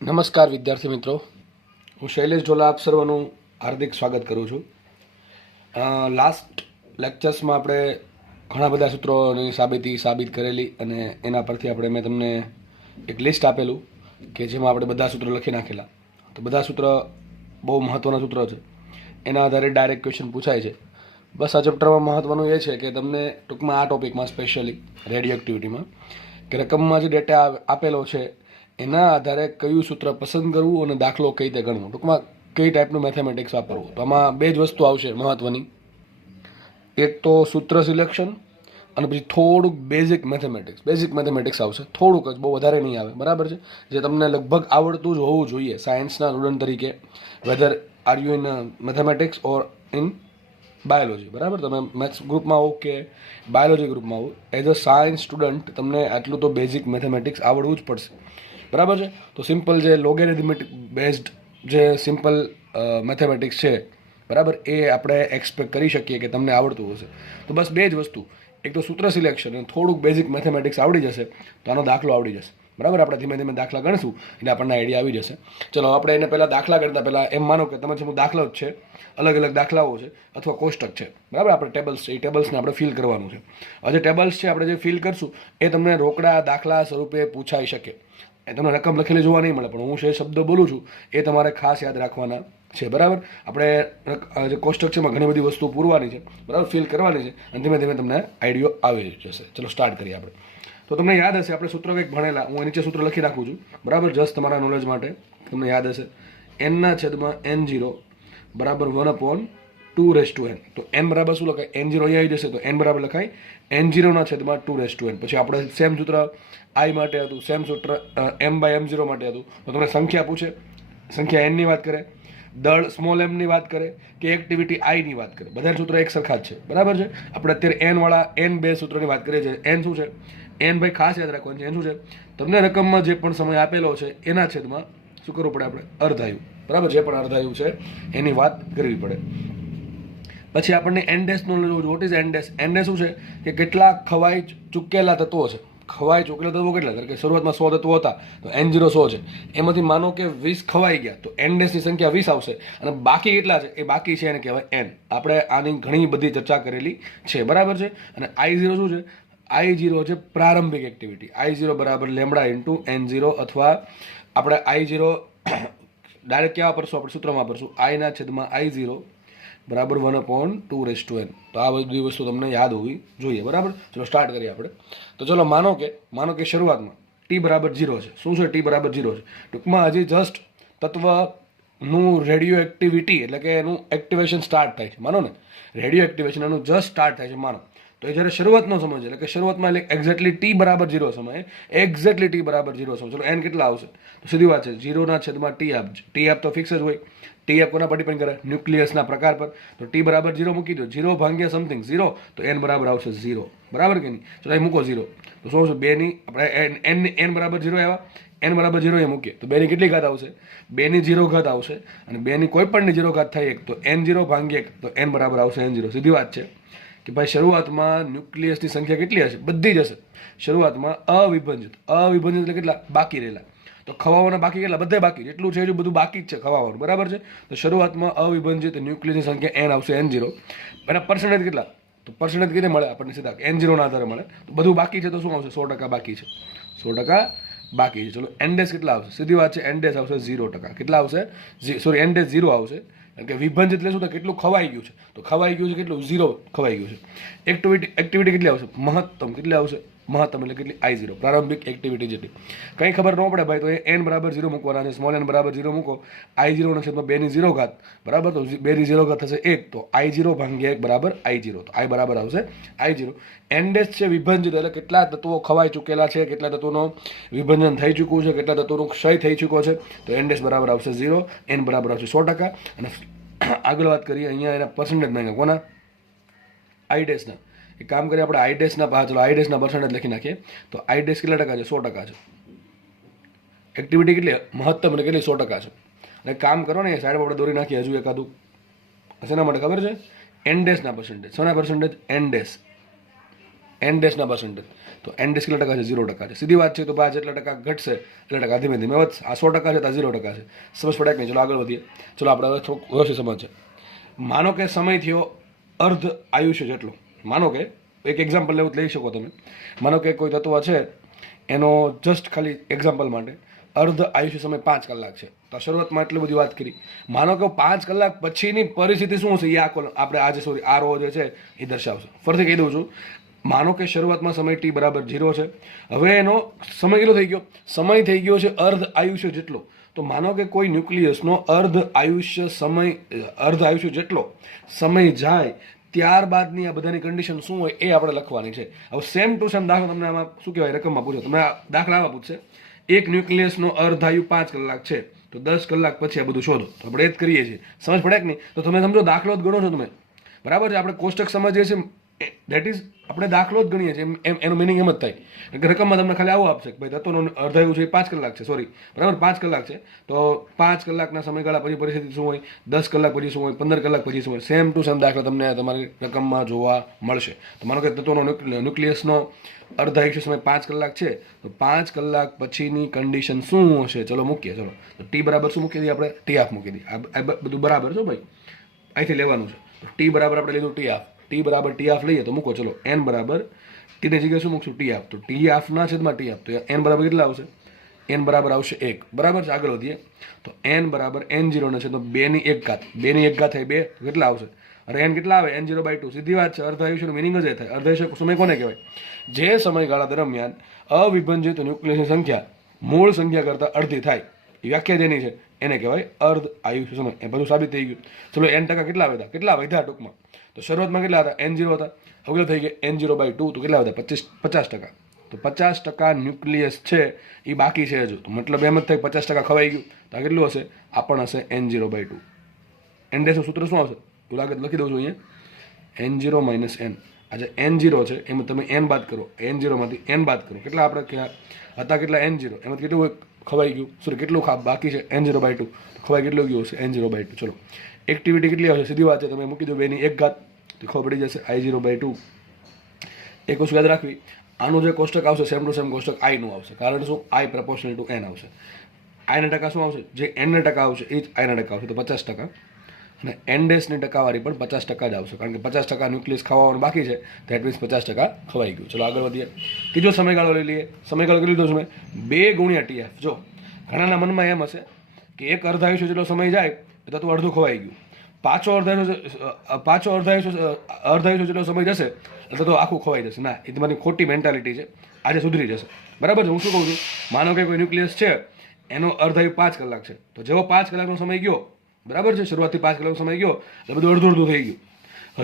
નમસ્કાર વિદ્યાર્થી મિત્રો, હું શૈલેષ ઢોલા આપ સર્વનું હાર્દિક સ્વાગત કરું છું. લાસ્ટ લેક્ચર્સમાં આપણે ઘણા બધા સૂત્રોની સાબિત કરેલી અને એના પરથી મેં તમને એક લિસ્ટ આપેલું કે જેમાં આપણે બધા સૂત્રો લખી નાખેલા. તો બધા સૂત્ર બહુ મહત્ત્વના સૂત્રો છે, એના આધારે ડાયરેક્ટ ક્વેશ્ચન પૂછાય છે. બસ આ ચેપ્ટરમાં મહત્ત્વનું એ છે કે તમને ટૂંકમાં આ ટોપિકમાં સ્પેશિયલી રેડિયો એક્ટિવિટીમાં કે રકમમાં જે ડેટા આપેલો છે એના આધારે કયું સૂત્ર પસંદ કરવું અને દાખલો કઈ રીતે ગણવું, ટૂંકમાં કઈ ટાઈપનું મેથેમેટિક્સ વાપરવું. તો આમાં બે જ વસ્તુ આવશે મહત્ત્વની, એક તો સૂત્ર સિલેક્શન અને પછી થોડુંક બેઝિક મેથેમેટિક્સ આવશે, થોડુંક જ, બહુ વધારે નહીં આવે, બરાબર છે, જે તમને લગભગ આવડતું જ હોવું જોઈએ સાયન્સના સ્ટુડન્ટ તરીકે, whether are you in mathematics or in biology. બરાબર, તમે મેથ્સ ગ્રુપમાં હો કે બાયોલોજી ગ્રુપમાં હો, એઝ અ સાયન્સ સ્ટુડન્ટ તમને આટલું તો બેઝિક મેથેમેટિક્સ આવડવું જ પડશે. બરાબર છે. તો સિમ્પલ જે લોગેરિથમેટિક બેઝડ જે સિમ્પલ મેથેમેટિક્સ છે, બરાબર, એ આપણે એક્સપેક્ટ કરી શકીએ કે તમને આવડતું હશે. તો બસ બે જ વસ્તુ, એક તો સૂત્ર સિલેક્શન અને થોડુંક બેઝિક મેથેમેટિક્સ આવડી જશે તો આનો દાખલો આવડી જશે. બરાબર, આપણે ધીમે ધીમે દાખલા ગણશું એટલે આપણને આઈડિયા આવી જશે. ચલો આપણે એને પહેલાં દાખલા ગણતા પહેલાં એમ માનો કે તમે જેમ દાખલો જ છે, અલગ અલગ દાખલાઓ છે અથવા કોષ્ટક છે, બરાબર, આપણે ટેબલ્સ છે, એ ટેબલ્સને આપણે ફિલ કરવાનું છે. હવે જે ટેબલ્સ છે આપણે જે ફિલ કરશું એ તમને રોકડા દાખલા સ્વરૂપે પૂછાઈ શકે. એ તમને રકમ લખેલી જોવા નહીં મળે, પણ હું જે શબ્દ બોલું છું એ તમારે ખાસ યાદ રાખવાના છે. બરાબર, આપણે જે કોષ્ટક છે એમાં ઘણી બધી વસ્તુ પૂરવાની છે, બરાબર, ફિલ કરવાની છે અને ધીમે ધીમે તમને આઈડિયો આવી જશે. ચલો સ્ટાર્ટ કરીએ આપણે. તો તમને યાદ હશે આપણે સૂત્ર કંઈક ભણેલા, હું નીચે સૂત્ર લખી રાખું છું, બરાબર, જસ્ટ તમારા નોલેજ માટે. તમને યાદ હશે n/n0 બરાબર 1/2n. તો n બરાબર શું લખાય? n0 અહીંયા આવી જશે તો n બરાબર લખાય n0/2n. પછી આપણે સેમ સૂત્ર i માટે હતું, સેમ સૂત્ર m/m0 માટે હતું. તો તમને સંખ્યા પૂછે, સંખ્યા n ની વાત કરે, દળ સ્મોલ m ની વાત કરે કે એક્ટિવિટી i ની વાત કરે, બધા સૂત્ર એક સરખા જ છે. બરાબર છે. આપણે અત્યારે n વાળા n બે સૂત્રોની વાત કરીએ છીએ. n શું છે? n ભાઈ ખાસ યાદ રાખવાનું છે. n શું છે? તમને રકમમાં જે પણ સમય આપેલો છે એના છેદમાં શું કરવું પડે? આપણે અર્ધાયુ, બરાબર, જે પણ અર્ધાયુ છે એની વાત કરવી પડે. પછી આપણને એન ડેશનું લેવું. What is N dash? N dash શું છે કે કેટલા ખવાઈ ચૂકેલા તત્વો છે. ખવાઈ ચૂકેલા તત્વો કેટલા? કારણ કે શરૂઆતમાં 100 તત્વો હતા તો n0 100 છે, એમાંથી માનો કે 20 ખવાઈ ગયા તો એન ડેશની સંખ્યા 20 આવશે અને બાકી કેટલા છે એ બાકી છે એને કહેવાય n. આપણે આની ઘણી બધી ચર્ચા કરેલી છે, બરાબર છે. અને I0 શું છે? I0 છે પ્રારંભિક એક્ટિવિટી. I0 બરાબર લેમડા ઇન્ટુ n0, અથવા આપણે I0 ડાયરેક્ટ કેવા પરશું? આપણે સૂત્રમાં પરશું I/I0 બરાબર 1/2n. તો આ બધી વસ્તુ તમને યાદ હોવી જોઈએ. બરાબર, ચલો સ્ટાર્ટ કરીએ આપણે. તો ચલો માનો કે શરૂઆતમાં t બરાબર 0 છે. શું છે? t બરાબર 0 છે. ટૂંકમાં હજી જસ્ટ તત્વનું રેડિયો એક્ટિવિટી એટલે કે એનું એક્ટિવેશન સ્ટાર્ટ થાય છે. માનો ને, રેડિયો એક્ટિવેશન એનું જસ્ટ સ્ટાર્ટ થાય છે માનો. તો એ જ્યારે શરૂઆતનો સમય છે, એટલે કે શરૂઆતમાં એટલે એક્ઝેક્ટલી t બરાબર 0 સમયે, એક્ઝેક્ટલી t બરાબર 0 સમય. ચલો n કેટલા આવશે? તો સીધી વાત છે, 0/t આપ. t આપ તો ફિક્સ જ હોય. t આપ કોના પર ડિપેન્ડ કરે? ન્યુક્લિયસના પ્રકાર પર. તો t બરાબર 0 મૂકી દો, 0 ભાગ્યા સમથિંગ 0, તો n બરાબર આવશે 0. બરાબર કે નહીં? ચલો અહીં મૂકો 0, તો શું આવશે? 2 ની આપણે n બરાબર 0 આવ્યા, n બરાબર 0 એ મૂકીએ તો 2 ની કેટલી ઘાત આવશે? 2 ની 0 ઘાત આવશે. અને 2 ની કોઈ પણ ની 0 ઘાત થાય 1, તો n0 ભાગ્યા 1, તો n બરાબર આવશે n0. સીધી વાત છે કે ભાઈ શરૂઆતમાં ન્યુક્લિયસની સંખ્યા કેટલી હશે? બધી જ હશે. શરૂઆતમાં અવિભાજિત એટલે કેટલા? બાકી રહેલા. તો ખવાવાના બાકી કેટલા? બધા બાકી, જેટલું છે બધું બાકી જ છે ખવાવાનું. બરાબર છે. તો શરૂઆતમાં અવિભાજિત ન્યુક્લિયસની સંખ્યા n આવશે n0. એના પર્સન્ટેજ કેટલા? તો પર્સન્ટેજ કેટલે મળે આપણને? સીધા n0 ના આધારે મળે. તો બધું બાકી છે તો શું આવશે? 100% બાકી છે. 100% બાકી છે. ચલો એન ડેશ કેટલા આવશે? સીધી વાત છે, એન ડેશ આવશે 0%. કેટલા આવશે? સોરી, એન ડેશ 0 આવશે. કારણ કે વિભાજિત એટલે શું? તો કેટલું ખવાઈ ગયું છે. તો ખવાઈ ગયું છે કેટલું? 0 ખવાઈ ગયું છે. એક્ટિવિટી કેટલી આવશે? મહત્તમ કેટલી આવશે? મહત્તમ એટલે કેટલી? I0, પ્રારંભિક એક્ટિવિટી જેટલી. કંઈ ખબર ન પડે ભાઈ તો એ n બરાબર 0 મૂકવાના છે. સ્મોલ n બરાબર 0 મૂકો, I0 ના છેદમાં 2 ની 0 ઘાત, બરાબર, તો 2 ની 0 ઘાત થશે 1, તો I0 ભાગ્યા 1 બરાબર I0. તો I બરાબર આવશે I0. n ડેશ છે વિભાજિત એટલે કેટલા તત્વો ખવાઈ ચૂકેલા છે, કેટલા તત્વોનો વિભાજન થઈ ચૂક્યું છે, કેટલા તત્વોનો ક્ષય થઈ ચૂક્યો છે. તો n ડેશ બરાબર આવશે 0, n બરાબર આવશે 100%. અને આગળ વાત કરીએ અહીંયા એના પર્સન્ટેજ માંગ્યા કોના? I ડેશના. એક કામ કરીએ આપણે I ડેશના, ચલો I ડેશના પર્સન્ટેજ લખી નાખીએ. તો I ડેશ કેટલા ટકા છે? 100% છે. એક્ટિવિટી કેટલી? મહત્તમ એટલે કેટલી? 100% છે. અને કામ કરો ને, સાઈડમાં આપણે દોરી નાખીએ હજુ એકાદું. શેના માટે ખબર છે? એન ડેશના પર્સન્ટેજ. શેના પર્સન્ટેજ? N dash. એન ડેશના પર્સન્ટેજ. તો એન ડેશ કેટલા ટકા છે? 0% છે. સીધી વાત છે. તો 5 જેટલા ટકા ઘટશે એટલા ટકા ધીમે ધીમે વધશે. આ 100% છે તો આ 0% છે. સમજ પડે કે નહીં? ચલો આગળ વધીએ. ચલો આપણે હવે થોડુંક વ્યવસ્થિત સમજ છે. માનો કે સમય થયો અર્ધ આયુષ્ય જેટલો. માનો કે એક એક્ઝામ્પલ લેવું લઈ શકો તમે. માનો કે કોઈ તત્વ છે એનો જસ્ટ ખાલી એક્ઝામ્પલ માટે અર્ધ આયુષ્ય સમય 5 કલાક છે. તો શરૂઆતમાં એટલી બધી વાત કરી. માનો કે 5 કલાક પછીની પરિસ્થિતિ શું હશે એ આપણે આજે આ રો જે છે એ દર્શાવશે. ફરીથી કહી દઉં છું. માનો કે શરૂઆતમાં સમય t બરાબર 0 છે. હવે એનો સમય કેટલો થઈ ગયો? સમય થઈ ગયો છે અર્ધ આયુષ્ય જેટલો. તો માનો કે કોઈ ન્યુક્લિયસનો અર્ધ આયુષ્ય જેટલો સમય જાય ત્યારબાદની આ બધાની કન્ડિશન શું હોય એ આપણે લખવાની છે. હવે સેમ ટુ સેમ દાખલો તમને આમાં શું કહેવાય રકમમાં પૂછો. તમને આ દાખલા આવા પૂછશે. એક ન્યુક્લિયસનો અર્ધાયુ 5 કલાક છે તો 10 કલાક પછી આ બધું શોધો. તો આપણે એ જ કરીએ છીએ. સમજ પડે કે નહીં? તો તમે સમજો દાખલો જ ગણો છો તમે, બરાબર છે. આપણે કોષ્ટક સમજીએ છીએ દેટ ઇઝ આપણે દાખલો જ ગણીએ છીએ. એનું મિનિંગ એમ જ થાય કે રકમમાં તમને ખાલી આવું આપશે કે ભાઈ તત્વનો અર્ધાયુ છે એ 5 કલાક છે. સોરી, બરાબર 5 કલાક છે. તો 5 કલાકના સમયગાળા પછી પરિસ્થિતિ શું હોય, 10 કલાક પછી શું હોય, 15 કલાક પછી શું હોય. સેમ ટુ સેમ દાખલા તમને તમારી રકમમાં જોવા મળશે. તો માનો કે તત્વનો ન્યુક્લિયસનો અર્ધાયુષ્ય સમય 5 કલાક છે તો 5 કલાક પછીની કન્ડિશન શું હશે? ચલો મૂકીએ. ચલો તો ટી બરાબર શું મૂકી દઈએ આપણે? ટી હાફ મૂકી દઈએ. આ બધું બરાબર છે ભાઈ, અહીંથી લેવાનું છે. તો ટી બરાબર આપણે લીધું ટી હાફ. ટી બરાબર ટી હાફ લઈએ તો મૂકો. ચલો એન બરાબર ટીની જગ્યાએ શું મૂકશું? T half. તો ટી હાફના છેદમાં ટી હાફ. તો એન બરાબર કેટલા આવશે? એન બરાબર આવશે 1. બરાબર છે. આગળ વધીએ તો એન બરાબર n0 છે તો 2 ની 1 ઘાત. 2 ની 1 ઘાત થાય 2 તો કેટલા આવશે? અરે એન કેટલા આવે? n0/2. સીધી વાત છે. અર્ધાયુષ્યનું મિનિંગ જ એ થાય. અર્ધાયુષ્ય સમય કોને કહેવાય? જે સમયગાળા દરમિયાન અવિભાજિત ન્યુક્લિયસની સંખ્યા મૂળ સંખ્યા કરતાં અડધી થાય એ વ્યાખ્યા જેની છે એને કહેવાય અર્ધ આયુષ્ય સમય. એ બધું સાબિત થઈ ગયું. ચલો n% કેટલા વધ્યા ટૂંકમાં? તો શરૂઆતમાં કેટલા હતા? n0 હતા. હવે થઈ ગયા n0/2. તો કેટલા વધ્યા? 50%. તો 50% ન્યુક્લિયસ છે એ બાકી છે હજુ. તો મતલબ એમ જ થાય 50% ખવાઈ ગયું. તો આ કેટલું હશે? આ પણ હશે n0/2. એન ડેશનું સૂત્ર શું આવશે? તો લાગે લખી દઉં છું અહીંયા n0 - n. આજે n0 છે એમાં તમે n બાદ કરો. n0 માંથી n બાદ કરો. કેટલા આપણે હતા? કેટલા? n0 એમાંથી કેટલું ખવાઈ ગયું? સોરી, કેટલું બાકી છે? n0/2. ખવાઈ કેટલું ગયું હશે? n0/2. ચલો એક્ટિવિટી કેટલી આવશે? સીધી વાત છે. તમે મૂકી દો 2 ની 1 ઘાત તો ખબર પડી જશે I0/2. એક વસ્તુ યાદ રાખવી, આનું જે કોષ્ટક આવશે સેમ ટુ સેમ કોષ્ટક I નું આવશે. કારણ શું? I પ્રપોર્શનલ ટુ n આવશે. I ના ટકા શું આવશે? જે n ના ટકા આવશે એ જ I ના ટકા આવશે. તો 50%. અને એન ડેશની ટકાવારી પણ 50% જ આવશે. કારણ કે 50% ન્યુક્લિયસ ખાવાનું બાકી છે. ધેટ મીન્સ 50% ખવાઈ ગયું. ચલો આગળ વધીએ. ત્રીજો સમયગાળો લઈ લઈએ. સમયગાળો કેટલો લીધો છે મેં? 2 × TF. જો ઘણાના મનમાં એમ હશે કે એક અર્ધાયુષ્ય જેટલો સમય જાય તો અડધું ખવાઈ ગયું. પાછો અર્ધાયુષ્ય જેટલો સમય જશે એટલે તો આખું ખવાઈ જશે. ના, એ તમારી ખોટી મેન્ટાલિટી છે. આજે સુધરી જશે. બરાબર છે. હું શું કહું છું? માનો કે કોઈ ન્યુક્લિયસ છે એનો અર્ધાયુ 5 કલાક છે. તો જેવો 5 કલાકનો સમય ગયો, બરાબર છે, શરૂઆતથી 5 કલાકનો સમય ગયો એટલે બધું અડધું થઈ ગયું.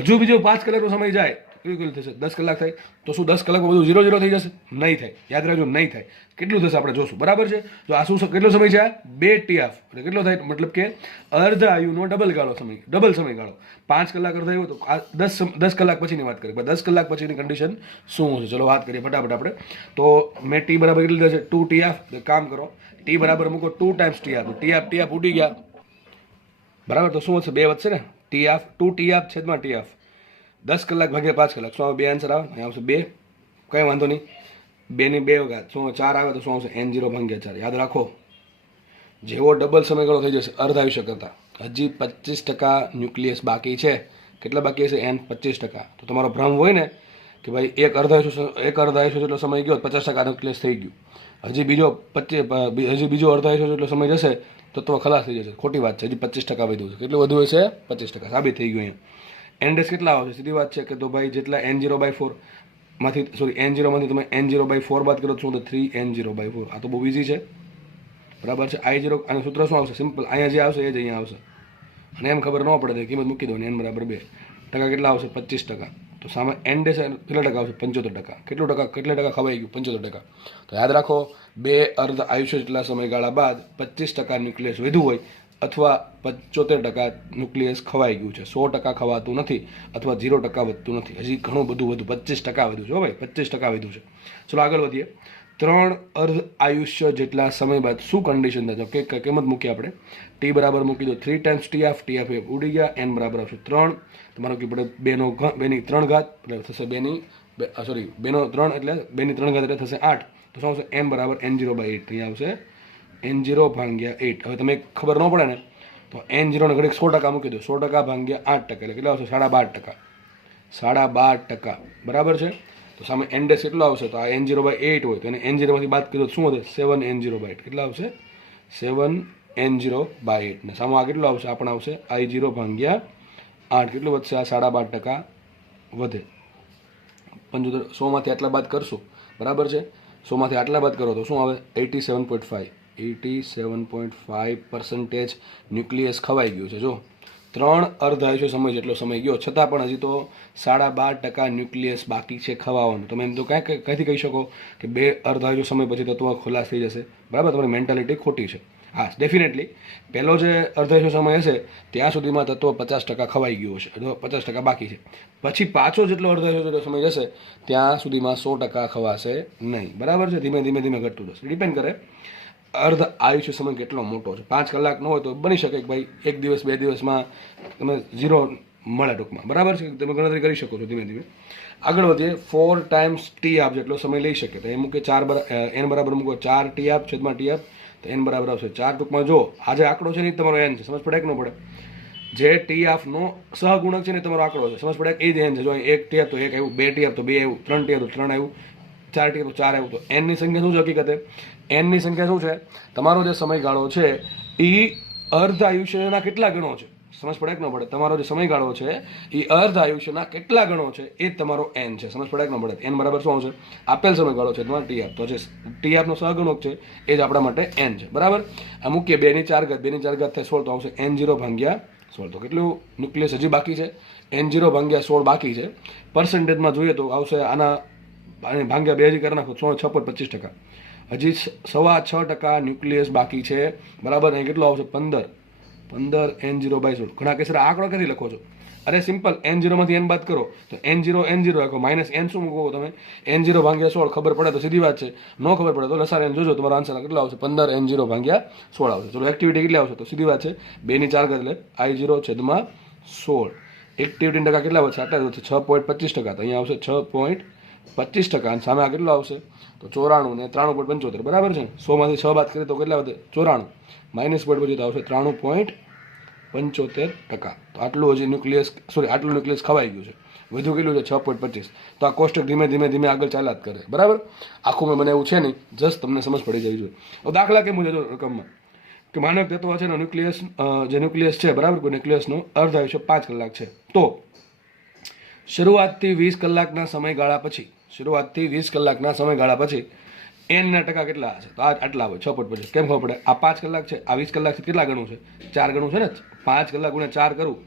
હજુ બીજો 5 કલાકનો સમય જાય કેટલું થશે? 10 કલાક થાય. તો શું 10 કલાકમાં બધું 0 થઈ જશે? નહીં થાય. યાદ રાખજો, નહીં થાય. કેટલું થશે આપણે જોશું. બરાબર છે. જો આ શું કેટલો સમય છે? 2 TF. એટલે કેટલો થાય? મતલબ કે અર્ધ આયુનો ડબલ સમયગાળો. 5 કલાક અર્ધાયુ તો આ 10 કલાક પછીની વાત કરીએ. 10 કલાક પછીની કન્ડિશન શું હશે? ચલો વાત કરીએ ફટાફટ આપણે. તો મેં ટી બરાબર કેટલી લીધા છે? 2 TF. કામ કરો, ટી બરાબર મૂકો 2 ટાઈમ્સ TF. TF ઉડી ગયા. બરાબર. તો શું વધશે? 2 વધશે ને? TF 2 TF છેદમાં TF. 10 કલાક ભાગ્યા 5 કલાક. શું આવે? 2 આન્સર આવે. અહીંયા આવશે 2. કંઈ વાંધો નહીં. 2 ની 2 ઘાત. શું 4 આવે તો શું આવશે? n0 ભાગ્યા 4. યાદ રાખો, જેવો ડબલ સમયગાળો થઈ જશે અર્ધાયુષ્ય કરતાં હજી 25% ન્યુક્લિયસ બાકી છે. કેટલા બાકી હશે? n 25%. તો તમારો ભ્રમ હોય ને કે ભાઈ એક અર્ધાયુષ્ય જેટલો સમય ગયો 50% ન્યુક્લિયસ થઈ ગયું. હજી બીજો અર્ધાયુષ્ય જેટલો સમય જશે તત્વ ખલાસ થઈ જશે. ખોટી વાત છે. હજી 25% વધ્યું છે. કેટલું વધુ હશે? 25% સાબિત થઈ ગયું. અહીંયા એન ડેશ કેટલા આવશે? સીધી વાત છે કે તો ભાઈ જેટલા n0/4 માંથી n0 માંથી તમે n0/4 બાદ કરો છો તો 3n0/4. આ તો બહુ ઇઝી છે. બરાબર છે. I0 અને સૂત્ર શું આવશે? સિમ્પલ. અહીંયા જે આવશે એ જ અહીંયા આવશે. અને એમ ખબર ન પડે તો કિંમત મૂકી દો. n બરાબર 2. ટકા કેટલા આવશે? 25%. તો સામે એન ડેશ કેટલા ટકા આવશે? 75%. કેટલા ટકા ખવાઈ ગયું? 75%. તો યાદ રાખો, 2 અર્ધ આયુષ્ય જેટલા સમયગાળા બાદ 25% ન્યુક્લિયસ વધ્યું હોય અથવા 75% ન્યુક્લિયસ ખવાઈ ગયું છે. 100% ખવાતું નથી અથવા 0% વધતું નથી. હજી ઘણું બધું વધુ 25% વધ્યું છે. ભાઈ 25% વધ્યું છે. ચલો આગળ વધીએ. 3 અર્ધ આયુષ્ય જેટલા સમય બાદ શું કન્ડિશન થાય? કે કિંમત મૂકી આપણે. ટી બરાબર મૂકી દો 3 ટાઈમ્સ TF. TF ઉડી ગયા. n બરાબર આવશે 3. તમારો કે પડે 2 ની 3 ઘાત એટલે થશે 2 ની સોરી 2 નો 3 એટલે 2 ની 3 ઘાત એટલે થશે 8. તો શું આવશે n બરાબર n0/8. અહીંયા આવશે n0/8. હવે તમે ખબર ન પડે ને તો n0 ને ઘડીક 100% મૂકી દો. 100% ભાગ્યા 8% એટલે કેટલા આવશે 12.5%. 12.5%. બરાબર છે. તો સામે n ડેશ કેટલો આવશે તો આ n0/8 હોય તો એને n0 માંથી બાદ કરી દો શું વધે 7n0/8. કેટલા આવશે 7n0/8. ને સામે આ કેટલો આવશે આપણે આવશે i0/8. કેટલું વધશે આ 12.5% વધે. 75 100 માંથી આટલા બાદ કરશો બરાબર છે. 100 માંથી આટલા બાદ કરો તો શું આવે 87.5. 87.5% ન્યુક્લિયસ ખવાઈ ગયું છે. જો 3 અર્ધાયુષ્ય સમય જેટલો સમય ગયો છતાં પણ હજી તો 12.5% ન્યુક્લિયસ બાકી છે ખવાવાનું. તમે એમ તો ક્યાંથી કહી શકો કે 2 અર્ધાયુષ્ય સમય પછી તત્વ ખલાસ થઈ જશે. બરાબર, તમારી મેન્ટાલિટી ખોટી છે. હા, ડેફિનેટલી પહેલો જે અર્ધાયુષ્ય સમય હશે ત્યાં સુધીમાં તત્વ 50% ખવાઈ ગયું હશે, 50% બાકી છે. પછી પાછો જેટલો અર્ધાયુષ્ય સમય જશે ત્યાં સુધીમાં 100% ખવાશે નહીં. બરાબર છે. ધીમે ધીમે ધીમે ઘટતું જશે. ડિપેન્ડ કરે અર્ધ આયુષ્ય સમય કેટલો મોટો છે. 5 કલાક ન હોય તો બની શકે કે ભાઈ 1 દિવસ 2 દિવસમાં તમે 0 મળે ટૂંકમાં. બરાબર છે. તમે ગણતરી કરી શકો છો ધીમે ધીમે. આગળ વધીએ. 4 ટાઈમ્સ ટી આપ જેટલો સમય લઈ શકે તો એ મૂકે n બરાબર મૂકો 4 ટી આપ છેદમાં ટી આપ તો n બરાબર આવશે 4. ટૂંકમાં જો આ જે આંકડો છે ને તમારો n છે. સમજ પડે કે ન પડે? જે ટી આફનો સહગુણક છે ને તમારો આંકડો છે. સમજ પડે એ જ n છે. જો 1 ટી આપ તો 1 આવ્યું, 2 ટી આપ તો 2 આવ્યું, 3 ટી આપ તો 3 આવ્યું, 4 ટી આપ તો 4 આવ્યું. તો n ની સંખ્યા શું છે હકીકતે? n ની સંખ્યા શું છે? તમારો જે સમયગાળો છે એ અર્ધ આયુષ્યના કેટલા ગણો છે. સમજ પડે કે ન પડે? તમારો જે સમયગાળો છે એ અર્ધ આયુષ્યના કેટલા ગણો છે એ તમારો n છે. સમજ પડે કે ન પડે? n બરાબર શું આવશે? આપેલ સમયગાળો છે તમારો ટી આપ. તો જે ટી આપનો સહગુણક છે એ જ આપણા માટે n છે. બરાબર. આ મૂકીએ 2 ની 4 ઘાત. 2 ની 4 ઘાત થાય 16 તો આવશે n0/16. તો કેટલું ન્યુક્લિયસ હજી બાકી છે? n0/16 બાકી છે. પર્સન્ટેજમાં જોઈએ તો આવશે આના ભાગ્યા 2 હજી કરી નાખો 6.25%. હજી 6.25% ન્યુક્લિયસ બાકી છે. બરાબર. અહીં કેટલો આવશે 15 n0/16. ઘણા કેસર આંકડો ક્યાંથી લખો છો? અરે સિમ્પલ n0 માંથી n બાદ કરો તો n0 રાખો માઇનસ n શું મૂકો તમે n0/16. ખબર પડે તો સીધી વાત છે. ન ખબર પડે તો લસાર n જોજો તમારો આન્સર કેટલો આવશે 15 n0/16 આવશે. ચલો એક્ટિવિટી કેટલી આવશે તો સીધી વાત છે 2 ની 4 ઘાત એટલે i0/16. એક્ટિવિટી ટકા કેટલા વધશે? આટલા વધશે 6.25%. તો અહીંયા આવશે 6.25%. અને સામે આ કેટલો આવશે તો 94 ને 93.75. બરાબર છે. 100 માંથી 6 બાદ કરીએ તો કેટલા વધે 94 માઇનસ પોઈન્ટ પછી તો આવશે 93.75%. તો આટલું હજી ન્યુક્લિયસ આટલું ન્યુક્લિયસ ખવાઈ ગયું છે. વધુ કેટલું છે 6.25. તો આ કોષ્ટક ધીમે ધીમે ધીમે આગળ ચાલ્યા જ કરે. બરાબર. આખું મેં બનાવ્યું છે નહીં, જસ્ટ તમને સમજ પડી જવી જોઈએ. તો દાખલા કેમ મુજબ રકમમાં કે માનવ તત્વ છે ને ન્યુક્લિયસ જે ન્યુક્લિયસ છે બરાબર કોઈ ન્યુક્લિયસનો અર્ધ આયુષ્ય 5 કલાક છે. તો શરૂઆતથી 20 કલાકના સમયગાળા પછી n ના ટકા કેટલા હશે તો આટલા હોય 6.25. કેમ ખબર પડે? આ 5 કલાક છે, આ 20 કલાક કેટલા ગણું છે? 4 ગણું છે ને. 5 કલાક ગુણ્યા 4 કરું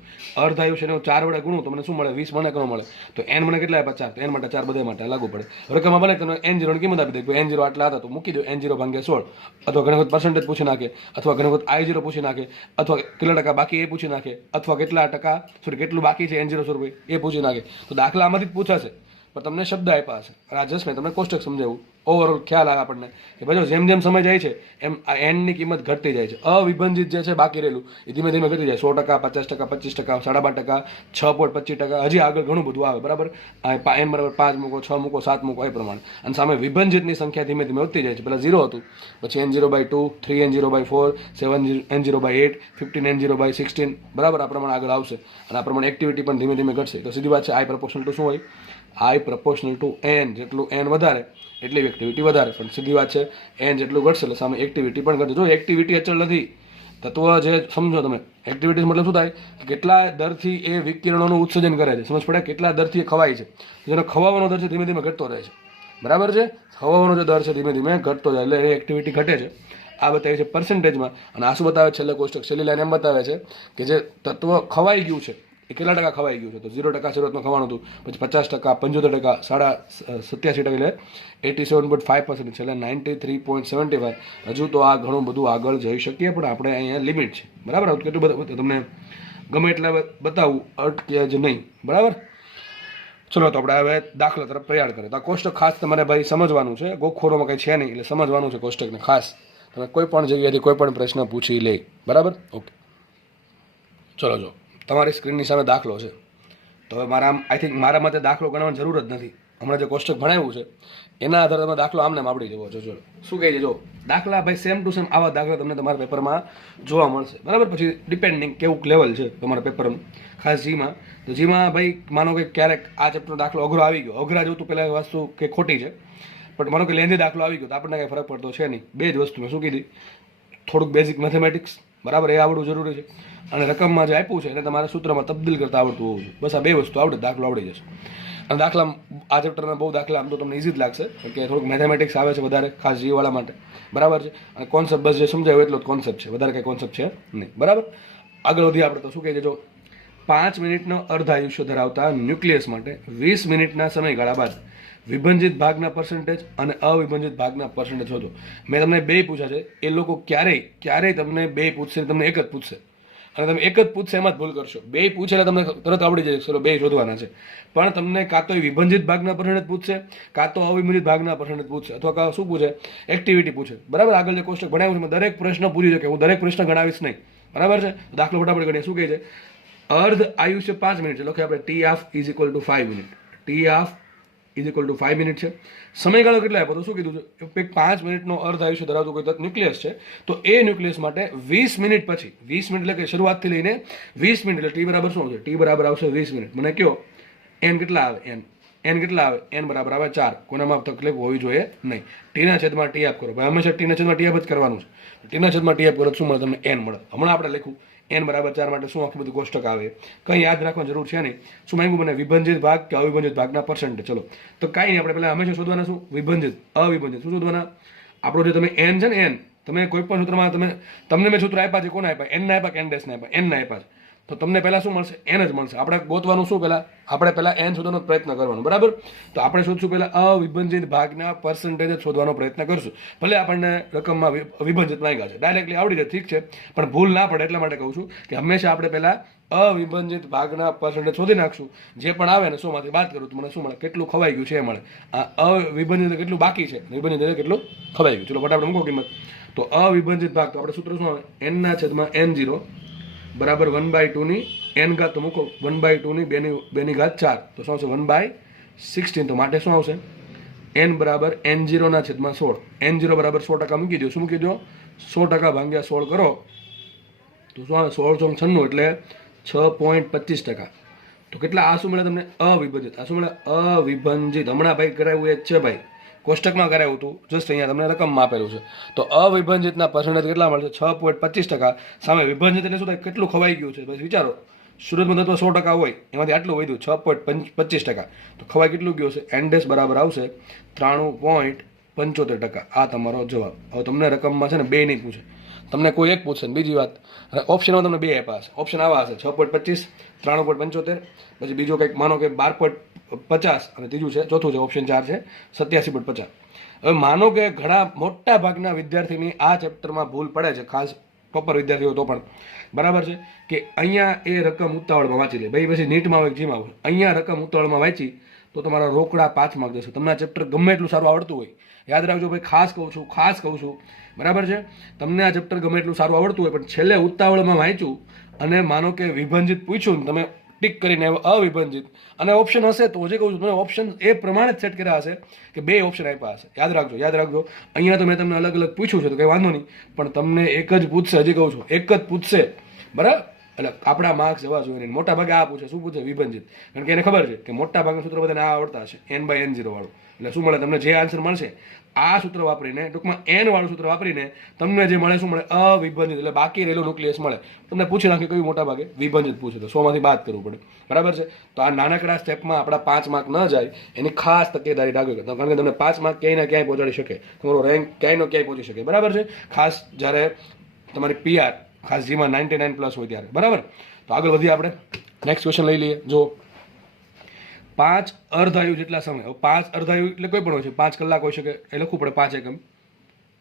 અર્ધ આયુષ્યને 4 વડે ગુણું તો મને શું મળે 20 મને મળે. તો n મને કેટલા આપ્યા 4 તો n માટે 4 બધા માટે લાગુ પડે. રકમમાં બને તમે n0 ની કિંમત આપી દે. n0 આટલા હતા તો મૂકી દો n0/16. અથવા ઘણી વખત પર્સન્ટેજ પૂછી નાખે, અથવા ઘણી વખત i0 પૂછી નાખે, અથવા કેટલા ટકા બાકી એ પૂછી નાખે, અથવા કેટલા ટકા કેટલું બાકી છે n0 સ્વરૂપે એ પૂછી નાખે. તો દાખલા આમાંથી જ પૂછાશે પણ તમને શબ્દ આપ્યા હશે. આ જસ્ટ મેં તમને કોષ્ટક સમજાવ્યું. ઓવરઓલ ખ્યાલ આવે આપણને કે ભાઈ જેમ જેમ સમય જાય છે એમ આ n ની કિંમત ઘટતી જાય છે. અવિભાજિત જે છે બાકી રહેલું એ ધીમે ધીમે ઘટી જાય 100%, 50%, 25%, 12.5%, 6.25%. હજી આગળ ઘણું બધું આવે. બરાબર. n બરાબર 5 મૂકો, 6 મૂકો, 7 મૂકો એ પ્રમાણે. અને સામે વિભાજિતની સંખ્યા ધીમે ધીમે વધતી જાય છે. પહેલાં 0 હતું, પછી n0/2, 3n0/4, 7n0/8, 15n0/16. બરાબર. આ પ્રમાણે આગળ આવશે અને આ પ્રમાણે એક્ટિવિટી પણ ધીમે ધીમે ઘટશે. તો સીધી વાત છે i પ્રપોર્શનલ ટુ શું હોય? i proportional two n. જેટલું n વધારે એટલી એક્ટિવિટી વધારે. પણ સીધી વાત છે n જેટલું ઘટશે એટલે સામે એક્ટિવિટી પણ ઘટશે. જો એક્ટિવિટી અચળ નથી. તત્વ જે સમજો તમે એક્ટિવિટી મતલબ શું થાય કેટલા દરથી એ વિકિરણોનું ઉત્સર્જન કરે છે. સમજ પડે? કેટલા દરથી એ ખવાય છે. જેનો ખવાવાનો દર છે ધીમે ધીમે ઘટતો રહે છે. બરાબર છે. ખવાવાનો જે દર છે ધીમે ધીમે ઘટતો જાય એટલે એ એક્ટિવિટી ઘટે છે. આ બતાવે છે પર્સન્ટેજમાં. અને આ શું બતાવે છેલ્લે કોષ્ટક છેલ્લી લાઈન એમ બતાવે છે કે જે તત્વ ખવાઈ ગયું છે એ કેટલા ટકા ખવાઈ ગયું છે. તો 0% શરૂઆતમાં ખવાનું હતું, પછી 50%, 75%, 87% એટલે 87.5%, છેલ્લે 93.75. હજુ તો આ ઘણું બધું આગળ જઈ શકીએ પણ આપણે અહીંયા લિમિટ છે. બરાબર. કેટલું બધું તમને ગમે એટલા બતાવું અટકે જ નહીં. બરાબર. ચલો તો આપણે હવે દાખલા તરફ પ્રયાણ કરીએ. તો આ કોષ્ટક ખાસ તમારે ભાઈ સમજવાનું છે. ગોખોરોમાં કંઈ છે નહીં એટલે સમજવાનું છે કોષ્ટકને ખાસ. તમે કોઈ પણ જગ્યાએથી કોઈ પણ પ્રશ્ન પૂછી લે. બરાબર. ઓકે. ચલો જો તમારી સ્ક્રીનની સામે દાખલો છે. તો હવે આઈ થિંક મારા મતે દાખલો ગણવાની જરૂર જ નથી. હમણાં જે કોષ્ટક ભણાવ્યું છે એના આધારે તમે દાખલો આમને આવડી જવો છો. ચલો શું કહે છે, જો દાખલા ભાઈ સેમ ટુ સેમ આવા દાખલા તમને તમારા પેપરમાં જોવા મળશે, બરાબર. પછી ડિપેન્ડિંગ કેવું લેવલ છે તમારા પેપરનું, ખાસ જીમાં. તો જીમાં ભાઈ માનો કે ક્યારેક આ ચેપ્ટરનો દાખલો અઘરો આવી ગયો, અઘરા જોતું પહેલાં વસ્તુ કે ખોટી છે, પણ માનો કે લેન્ધી દાખલો આવી ગયો તો આપણને કંઈ ફરક પડતો છે નહીં. બે જ વસ્તુ મેં શું કીધી, થોડુંક બેઝિક મેથેમેટિક્સ, બરાબર, એ આવડવું જરૂરી છે, અને રકમમાં જે આપ્યું છે એને તમારે સૂત્રમાં તબદીલ કરતા આવડતું હોવું જોઈએ. બસ આ બે વસ્તુ આવડે, દાખલો આવડી જશે. અને દાખલા આ ચેપ્ટરના બહુ દાખલા આમ તો તમને ઇઝી જ લાગશે, કે થોડુંક મેથેમેટિક્સ આવે છે વધારે, ખાસ જીવાળા માટે, બરાબર છે. અને કોન્સેપ્ટ બસ જે સમજાયો એટલો જ કોન્સેપ્ટ છે, વધારે કંઈ કોન્સેપ્ટ છે નહીં, બરાબર. આગળ વધી આપણે તો શું કહે છે, જો 5 મિનિટનો અર્ધ આયુષ્ય ધરાવતા ન્યુક્લિયસ માટે 20 મિનિટના સમયગાળા બાદ વિભંજિત ભાગના પર્સન્ટેજ અને અવિભંજિત ભાગના પર્સન્ટેજ શોધો. મેં તમને બે પૂછ્યા છે, એ લોકો ક્યારેય તમને બે પૂછશે, તમને એક જ પૂછશે, અને તમે એક જ પૂછશે એમાં જ ભૂલ કરશો. બે પૂછે એટલે તમને તરત આવડી જાય ચલો બે શોધવાના છે, પણ તમને કાં તો વિભંજિત ભાગના પર્સન્ટેજ પૂછશે, કાં તો અવિભંજિત ભાગના પર્સન્ટેજ પૂછશે, અથવા શું પૂછે, એક્ટિવિટી પૂછે, બરાબર. આગળ જે કોષ્ટક ભણાવ્યું છે દરેક પ્રશ્ન પૂછી શકે, હું દરેક પ્રશ્ન ગણાવીશ નહીં, બરાબર છે. દાખલો ફટાફટ ગણીએ. શું કહે છે, અર્ધ આયુષ્ય 5 મિનિટ છે, લખીએ આપણે T half is equal to 5 minute, T half is equal to 5 minute છે. સમયગાળો કેટલો આપ્યો તો શું કીધું છે, 5 મિનિટનો અર્ધ આયુષ્ય ધરાવતું કોઈ ન્યુક્લિયસ છે, તો એ ન્યુક્લિયસ માટે 20 મિનિટ પછી, 20 મિનિટ એટલે કે શરૂઆતથી લઈને 20 મિનિટ, એટલે ટી બરાબર શું આવશે, ટી બરાબર આવશે 20 મિનિટ. મને કયો એન કેટલા આવે, એન કેટલા આવે, એન બરાબર આવે 4. કોનામાં તકલીફ હોવી જોઈએ નહીં. ટીના છેદમાં ટી આપ કરો, ભાઈ હંમેશા ટીના છેદમાં ટી આપ જ કરવાનું છે. ટીના છેદમાં ટી આપ કરો શું મળે તમને, એન મળે. હમણાં આપણે લખું એન બરાબર 4 માટે શું આખું બધું કોષ્ટક આવે, કંઈ યાદ રાખવાની જરૂર છે નહીં. શું માંગ્યું મને, વિભંજિત ભાગ કે અવિભંજિત ભાગના પર્સન્ટેજ. ચલો તો કાંઈ નહીં, આપણે પહેલાં હંમેશા શોધવાના શું, વિભંજિત અવિભંજિત. શું શોધવાના, આપણો જે તમે એન છે ને, એન તમે કોઈ પણ સૂત્રમાં તમને મેં સૂત્ર આપ્યા છે, કોને આપ્યા, એન ના આપ્યા કે એન ડેશ ના આપ્યા, એન ના આપ્યા છે, તો તમને પહેલાં શું મળશે, એન જ મળશે. આપણે ગોતવાનું શું, આપણે પહેલાં એન શોધવાનો પ્રયત્ન કરવાનો, બરાબર. તો આપણે શોધશું પહેલાં અવિભંજિત ભાગના પર્સન્ટેજ શોધવાનો પ્રયત્ન કરશું. ભલે આપણને રકમમાં વિભંજિત માંગ્યા છે, ડાયરેક્ટલી આવડી જાય ઠીક છે, પણ ભૂલ ના પડે એટલા માટે કહું છું કે હંમેશા આપણે પહેલાં અવિભંજિત ભાગના પર્સન્ટેજ શોધી નાખશું. જે પણ આવે ને 100 માંથી બાદ કરું તો મને શું મળે, કેટલું ખવાઈ ગયું છે એ મળે. આ અવિભંજિત કેટલું બાકી છે, વિભંજિત કેટલું ખવાઈ ગયું. ચલો ફટાફટ મૂકો કિંમત. તો અવિભંજિત ભાગ, તો આપણે સૂત્ર શું આવે, એનના છેદમાં n0 બરાબર 1/2 ની n ઘાત, તો મૂકો 1/2 ની 2 ઘાત 4, તો શું આવશે 1/16. તો માટે શું આવશે, n બરાબર n0 ના છેદમાં 16, n0 બરાબર 100% મૂકી દો. શું મૂકી દો, 100% ભાગ્યા 16 કરો તો શું આવે, 1696 એટલે 6.25%. તો કેટલા આ શું મળે તમને, અવિભંજિત. આ શું મળે, અવિભંજિત. હમણાં ભાઈ કરાવ્યું એ જ છે ભાઈ, કોષ્ટકમાં કરાવ્યું હતું, જસ્ટ અહીંયા તમને રકમમાં આપેલું છે. તો અવિભંજિતના પર્સન્ટેજ કેટલા મળશે, 6.25%. સામે વિભંજિત એટલે શું થાય, કેટલું ખવાઈ ગયું છે. પછી વિચારો, સુરતમાં તત્વ 100% હોય, એમાંથી આટલું વધ્યું 6.25%, તો ખવાઈ કેટલું ગયું છે, એન ડેશ બરાબર આવશે 93.75%. આ તમારો જવાબ. હવે તમને રકમમાં છે ને બે નહીં પૂછે, તમને કોઈ એક પૂછશે. બીજી વાત, ઓપ્શનમાં તમને બે આપ્યા હશે, ઓપ્શન આવા હશે 6.25, 93.75, પછી બીજો કંઈક માનો કે 12.50, અને ત્રીજું છે, ચોથું છે ઓપ્શન 4 છે 87.50. હવે માનો કે ઘણા મોટા ભાગના વિદ્યાર્થીની આ ચેપ્ટરમાં ભૂલ પડે છે, ખાસ ટોપર વિદ્યાર્થીઓ તો પણ, બરાબર છે, કે અહીંયા એ રકમ ઉતાવળમાં વાંચી લે. ભાઈ પછી નીટમાં હોય જીમાં હોય, અહીંયા રકમ ઉતાવળમાં વાંચી તો તમારા રોકડા 5 માર્ક જશે. તમને આ ચેપ્ટર ગમે એટલું સારું આવડતું હોય, યાદ રાખજો ભાઈ, ખાસ કહું છું, બરાબર છે. તમને આ ચેપ્ટર ગમે એટલું સારું આવડતું હોય, પણ છેલ્લે ઉતાવળમાં વાંચ્યું અને માનો કે વિભંજિત પૂછ્યું, તમે ટીક કરીને અવિભંજિત અને ઓપ્શન હશે તો હજી કહું છું, તમે ઓપ્શન એ પ્રમાણે જ સેટ કર્યા હશે કે બે ઓપ્શન આપ્યા હશે. યાદ રાખજો. અહીંયા તો મેં તમને અલગ અલગ પૂછ્યું છે તો કંઈ વાંધો નહીં, પણ તમને એક જ પૂછશે, હજી કહું છું એક જ પૂછશે, બરાબર. એટલે આપણા માર્ક્સ જવા જોઈએ નહીં. મોટા ભાગે આ પૂછે, શું પૂછે, વિભંજિત. કારણ કે એને ખબર છે કે મોટા ભાગના સૂત્ર બધાને આ આવડતા હશે, n/n0 વાળું. એટલે શું મળે તમને, જે આન્સર મળશે આ સૂત્ર વાપરીને, ટૂંકમાં n વાળું સૂત્ર વાપરીને તમને જે મળે શું મળે, અવિભંજિત. એટલે બાકી રહેલું ન્યુક્લિયસ મળે. તમને પૂછી નાખી કયું મોટા ભાગે વિભંજિત પૂછે, તો 100 માંથી બાદ કરવું પડે, બરાબર છે. તો આ નાનકડા સ્ટેપમાં આપણા 5 માર્ક ન જાય એની ખાસ તકેદારી રાખજો, કારણ કે તમને 5 માર્ક ક્યાંય ને ક્યાંય પહોંચાડી શકે, તમારો રેન્ક ક્યાંય ને ક્યાંય પહોંચી શકે, બરાબર છે. ખાસ જ્યારે તમારી PR ખાસ જીમાં 99+ હોય ત્યારે, બરાબર. તો આગળ વધીએ આપણે, નેક્સ્ટ ક્વેશ્ચન લઈ લઈએ. જો 5 અર્ધાયુ જેટલા સમય, 5 અર્ધાયુ એટલે કોઈ પણ હોય છે, 5 કલાક હોઈ શકે, એ લખવું પડે 5 એકમ,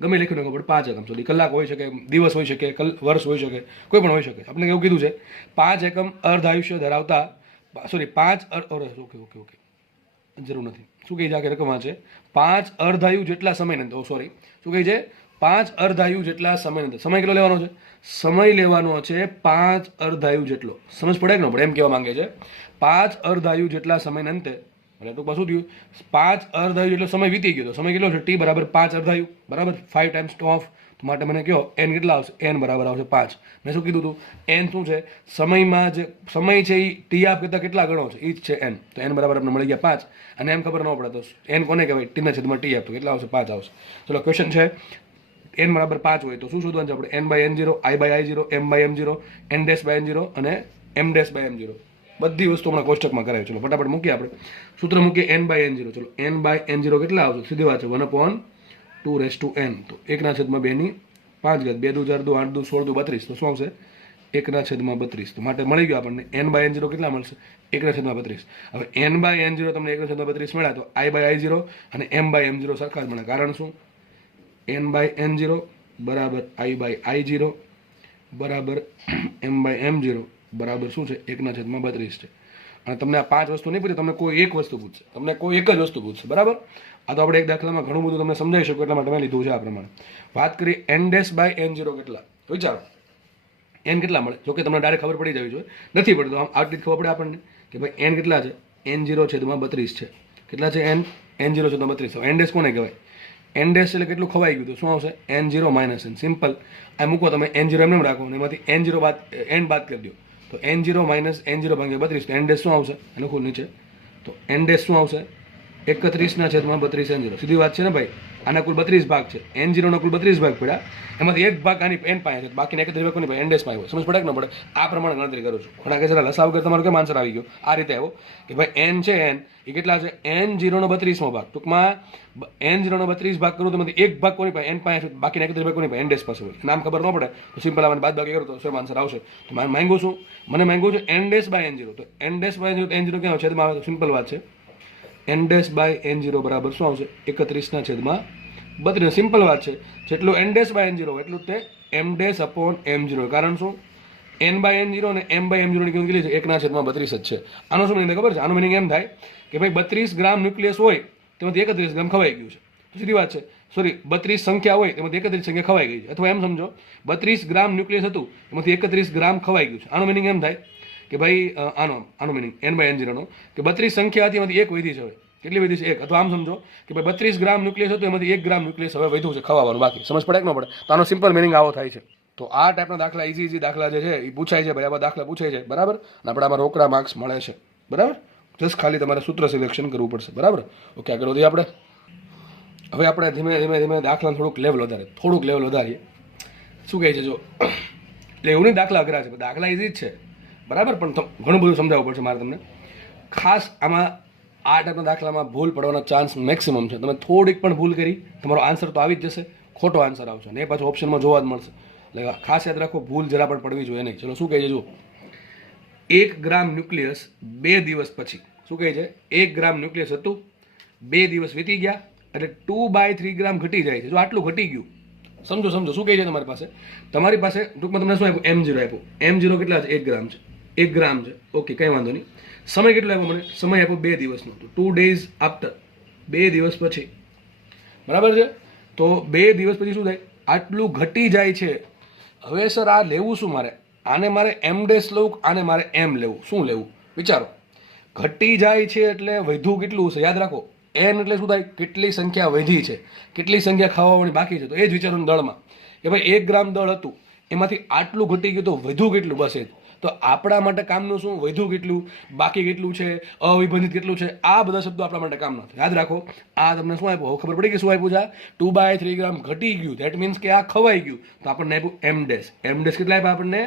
ગમે લખ્યું ને ખબર 5 એકમ સુધી, કલાક હોઈ શકે, દિવસ હોઈ શકે, વર્ષ હોઈ શકે, કોઈ પણ હોઈ શકે. આપણે એવું કીધું છે 5 એકમ અર્ધાયુષ્ય ધરાવતા, સોરી 5 ઓકે જરૂર નથી, શું કહી છે આ રકમમાં છે 5 અર્ધાયુ જેટલા સમય, સોરી શું કહી છે, 5 અર્ધાયુ જેટલા સમય. સમય કેટલો લેવાનો છે, સમય લેવાનો છે 5 અર્ધાયુ જેટલો. સમજ પડે કે ન પડે, એમ કહેવા માંગે છે 5 અર્ધાયુ જેટલા સમયને અંતે એટલે ટૂંકમાં શું થયું 5 અર્ધાયુ એટલે સમય વીતી ગયો. તો સમય કેટલો છે? t બરાબર 5 અર્ધાયુ બરાબર 5 ટાઈમ્સ ઓફ. તો માટે મને કહો n કેટલા આવશે? n બરાબર આવશે 5. મેં શું કીધું હતું? n શું છે? સમયમાં જે સમય છે એ ટી હાફ કરતાં કેટલા ગણો છે? એ જ છે n. તો n બરાબર આપણે મળી ગયા 5. અને એમ ખબર ન પડે તો n કોને કહેવાય? ટી ના છેદમાં ટી હાફ. તો કેટલા આવશે? 5 આવશે. ચલો ક્વેશ્ચન છે n બરાબર 5 હોય તો શું શોધવાનું છે આપણે? n by n0, i by i0, m by m0, n dash by n0 અને m ડેશ બાય m0. બધી વસ્તુ હમણાં કોષ્ટકમાં કરાવી. ચલો ફટાફટ મૂકીએ આપણે સૂત્ર મૂકીએ n બાય n0. ચલો n બાય n0 કેટલા આવશે? સીધી વાત છે 1/2n. તો 1/2 ની 5 ઘાત 2 × 4 = 8 × 16 = 32. તો શું આવશે? 1/32. તો માટે મળી ગયો આપણને n બાય n0 કેટલા મળશે? 1/32. હવે n બાય n0 તમને 1/32 મળ્યા તો i બાય i0 અને m બાય m0 સરખા જ મળે. કારણ શું? n બાય n0 બરાબર i બાય i0 બરાબર m બાય m0 બરાબર શું છે? 1/32 છે. અને તમને આ 5 વસ્તુ નહીં પૂછે, તમને કોઈ એક વસ્તુ પૂછશે, તમને કોઈ એક જ વસ્તુ પૂછશે. બરાબર. આ તો આપણે એક દાખલામાં ઘણું બધું તમને સમજાવી શકો એટલા માટે મેં લીધું છે આ પ્રમાણે. વાત કરીએ n ડેશ બાય n0 કેટલા? વિચારો n કેટલા મળે? જો કે તમને ડાયરેક્ટ ખબર પડી જવી જોઈએ. નથી પડતો આમ આટલી ખબર પડે આપણને કે ભાઈ n કેટલા છે? n0 છેદમાં 32 છે. કેટલા છે n? n0 છેદમાં 32. n ડેશ કોને કહેવાય? n ડેશ એટલે કેટલું ખવાઈ ગયું? તો શું આવશે? n0 minus n. સિમ્પલ. આ મૂકો તમે n0 એમને રાખો અને એમાંથી n0 બાદ n બાદ કરી દો. તો n0 માઇનસ n0 ભાગ્યા 32. તો n ડેશ શું આવશે? લખું નીચે. તો n ડેશ શું આવશે? 31/32 n0. સીધી વાત છે ને ભાઈ. આના કુલ 32 ભાગ છે. n0 ના કુલ 32 ભાગ પડ્યા. એમાંથી એક ભાગ આની n પાસે છે, બાકીના 31 ભાગ કોની પાસે? n ડેશ પાસે હોય. સમજ પડે કે ન પડે? આ પ્રમાણે ગણતરી કરું છું. ઘણા કે જરા લસા વગર તમારો કેમ આન્સર આવી ગયો? આ રીતે આવ્યો કે ભાઈ n છે n એ કેટલા છે? n0 નો 32મો ભાગ. ટૂંકમાં n0 નો 32 ભાગ કરું તો એમાંથી એક ભાગ કોની પાસે? n પાસે છે. બાકીના 31 ભાગ કોની પાસે? n ડેશ પાસે હોય. નામ ખબર ન પડે તો સિમ્પલ આમાં બાદ બાકી કરો તો સેમ આન્સર આવશે. તો મને માંગ્યું શું? મને માંગ્યું છે n ડેશ બાય n0. તો n ડેશ બાય n0 ક્યાં છેદમાં આવે? તો સિમ્પલ વાત છે. n ડેશ બાય n0 બરાબર શું આવશે? 31/32. સિમ્પલ વાત છે. જેટલું n ડેશ બાય n0 એટલું તે m ડેશ અપોન m0. કારણ શું? n બાય n0 અને m બાય m0 ની કિંમત કેટલી છે? 1/32 જ છે. આનો શું મિનિંગ ખબર છે? આનો મિનિંગ એમ થાય કે ભાઈ 32 ગ્રામ ન્યુક્લિયસ હોય તેમાંથી 31 ગ્રામ ખવાઈ ગયું છે. તો સીધી વાત છે. સોરી, 32 સંખ્યા હોય તેમાંથી 31 સંખ્યા ખવાઈ ગઈ છે. અથવા એમ સમજો 32 ગ્રામ ન્યુક્લિયસ હતું એમાંથી 31 ગ્રામ ખવાઈ ગયું છે. આનો મિનિંગ એમ થાય કે ભાઈ આનો મિનિંગ n બાય n0 નો કે 32 સંખ્યા હતી એમાંથી એક વધી છે. હવે કેટલી વધી છે? 1. અથવા આમ સમજો કે ભાઈ 32 ગ્રામ ન્યુક્લિયસ હતું એમાંથી 1 ગ્રામ ન્યુક્લિયસ હવે વધ્યું છે ખવાવાનું બાકી. સમજ પડે કે ન પડે? તો આનો સિમ્પલ મિનિંગ આવો થાય છે. તો આ ટાઈપના દાખલા ઇઝી દાખલા જે છે એ પૂછાય છે ભાઈ. આવા દાખલા પૂછાય છે. બરાબર. અને આપણે આમાં રોકડા માર્ક્સ મળે છે. બરાબર. જસ્ટ ખાલી તમારે સૂત્ર સિલેક્શન કરવું પડશે. બરાબર. ઓકે, આગળ વધીએ આપણે. હવે આપણે ધીમે દાખલા થોડુંક લેવલ વધારીએ. શું કહે છે? જો એટલે એવું નહીં દાખલા અઘરા છે, દાખલા ઇઝી જ છે. બરાબર. પણ ઘણું બધું સમજાવવું પડશે મારે તમને. ખાસ આમાં આ ટાઈપના દાખલામાં ભૂલ પડવાનો ચાન્સ મેક્સિમમ છે. તમે થોડીક પણ ભૂલ કરી તમારો આન્સર તો આવી જ જશે, ખોટો આન્સર આવશે ને એ પાછું ઓપ્શનમાં જોવા જ મળશે. એટલે ખાસ યાદ રાખો, ભૂલ જરા પણ પડવી જોઈએ નહીં. ચલો શું કહે છે? જો 1 ગ્રામ ન્યુક્લિયસ 2 દિવસ પછી, શું કહે છે? 1 ગ્રામ ન્યુક્લિયસ હતું, 2 દિવસ વીતી ગયા એટલે 2/3 ગ્રામ ઘટી જાય છે. જો આટલું ઘટી ગયું, સમજો શું કહે છે તમારી પાસે ટૂંકમાં તમને શું આપ્યું? m0 આપ્યું. m0 કેટલા છે? 1 ગ્રામ છે. 1 ગ્રામ છે. ઓકે, કંઈ વાંધો નહીં. સમય કેટલો આપ્યો મને? સમય આપ્યો 2 દિવસનો. તો 2 days આફ્ટર, 2 દિવસ પછી. બરાબર છે. તો 2 દિવસ પછી શું થાય? આટલું ઘટી જાય છે. હવે સર આ લેવું શું મારે? આને મારે m ડેશ લેવું, આને મારે m લેવું? શું લેવું? વિચારો. ઘટી જાય છે એટલે વધ્યું કેટલું છે? યાદ રાખો, n એટલે શું થાય? કેટલી સંખ્યા વધી છે, કેટલી સંખ્યા ખાવાની બાકી છે. તો એ જ વિચારો દળમાં કે ભાઈ 1 ગ્રામ દળ હતું એમાંથી આટલું ઘટી ગયું તો વધ્યું કેટલું? બસ એ જ. તો આપણા માટે કામનું શું? વધ્યું કેટલું, બાકી કેટલું છે, અવિભાજિત કેટલું છે. આ બધા શબ્દો આપણા માટે કામના છે. યાદ રાખો. આ તમને શું આપ્યું? હવે ખબર પડી કે શું આપ્યું છે? 2/3 ગ્રામ ઘટી ગયું. ધેટ મીન્સ કે આ ખવાઈ ગયું. તો આપણને આપ્યું m ડેશ. m ડેશ કેટલા આપ્યા આપણને?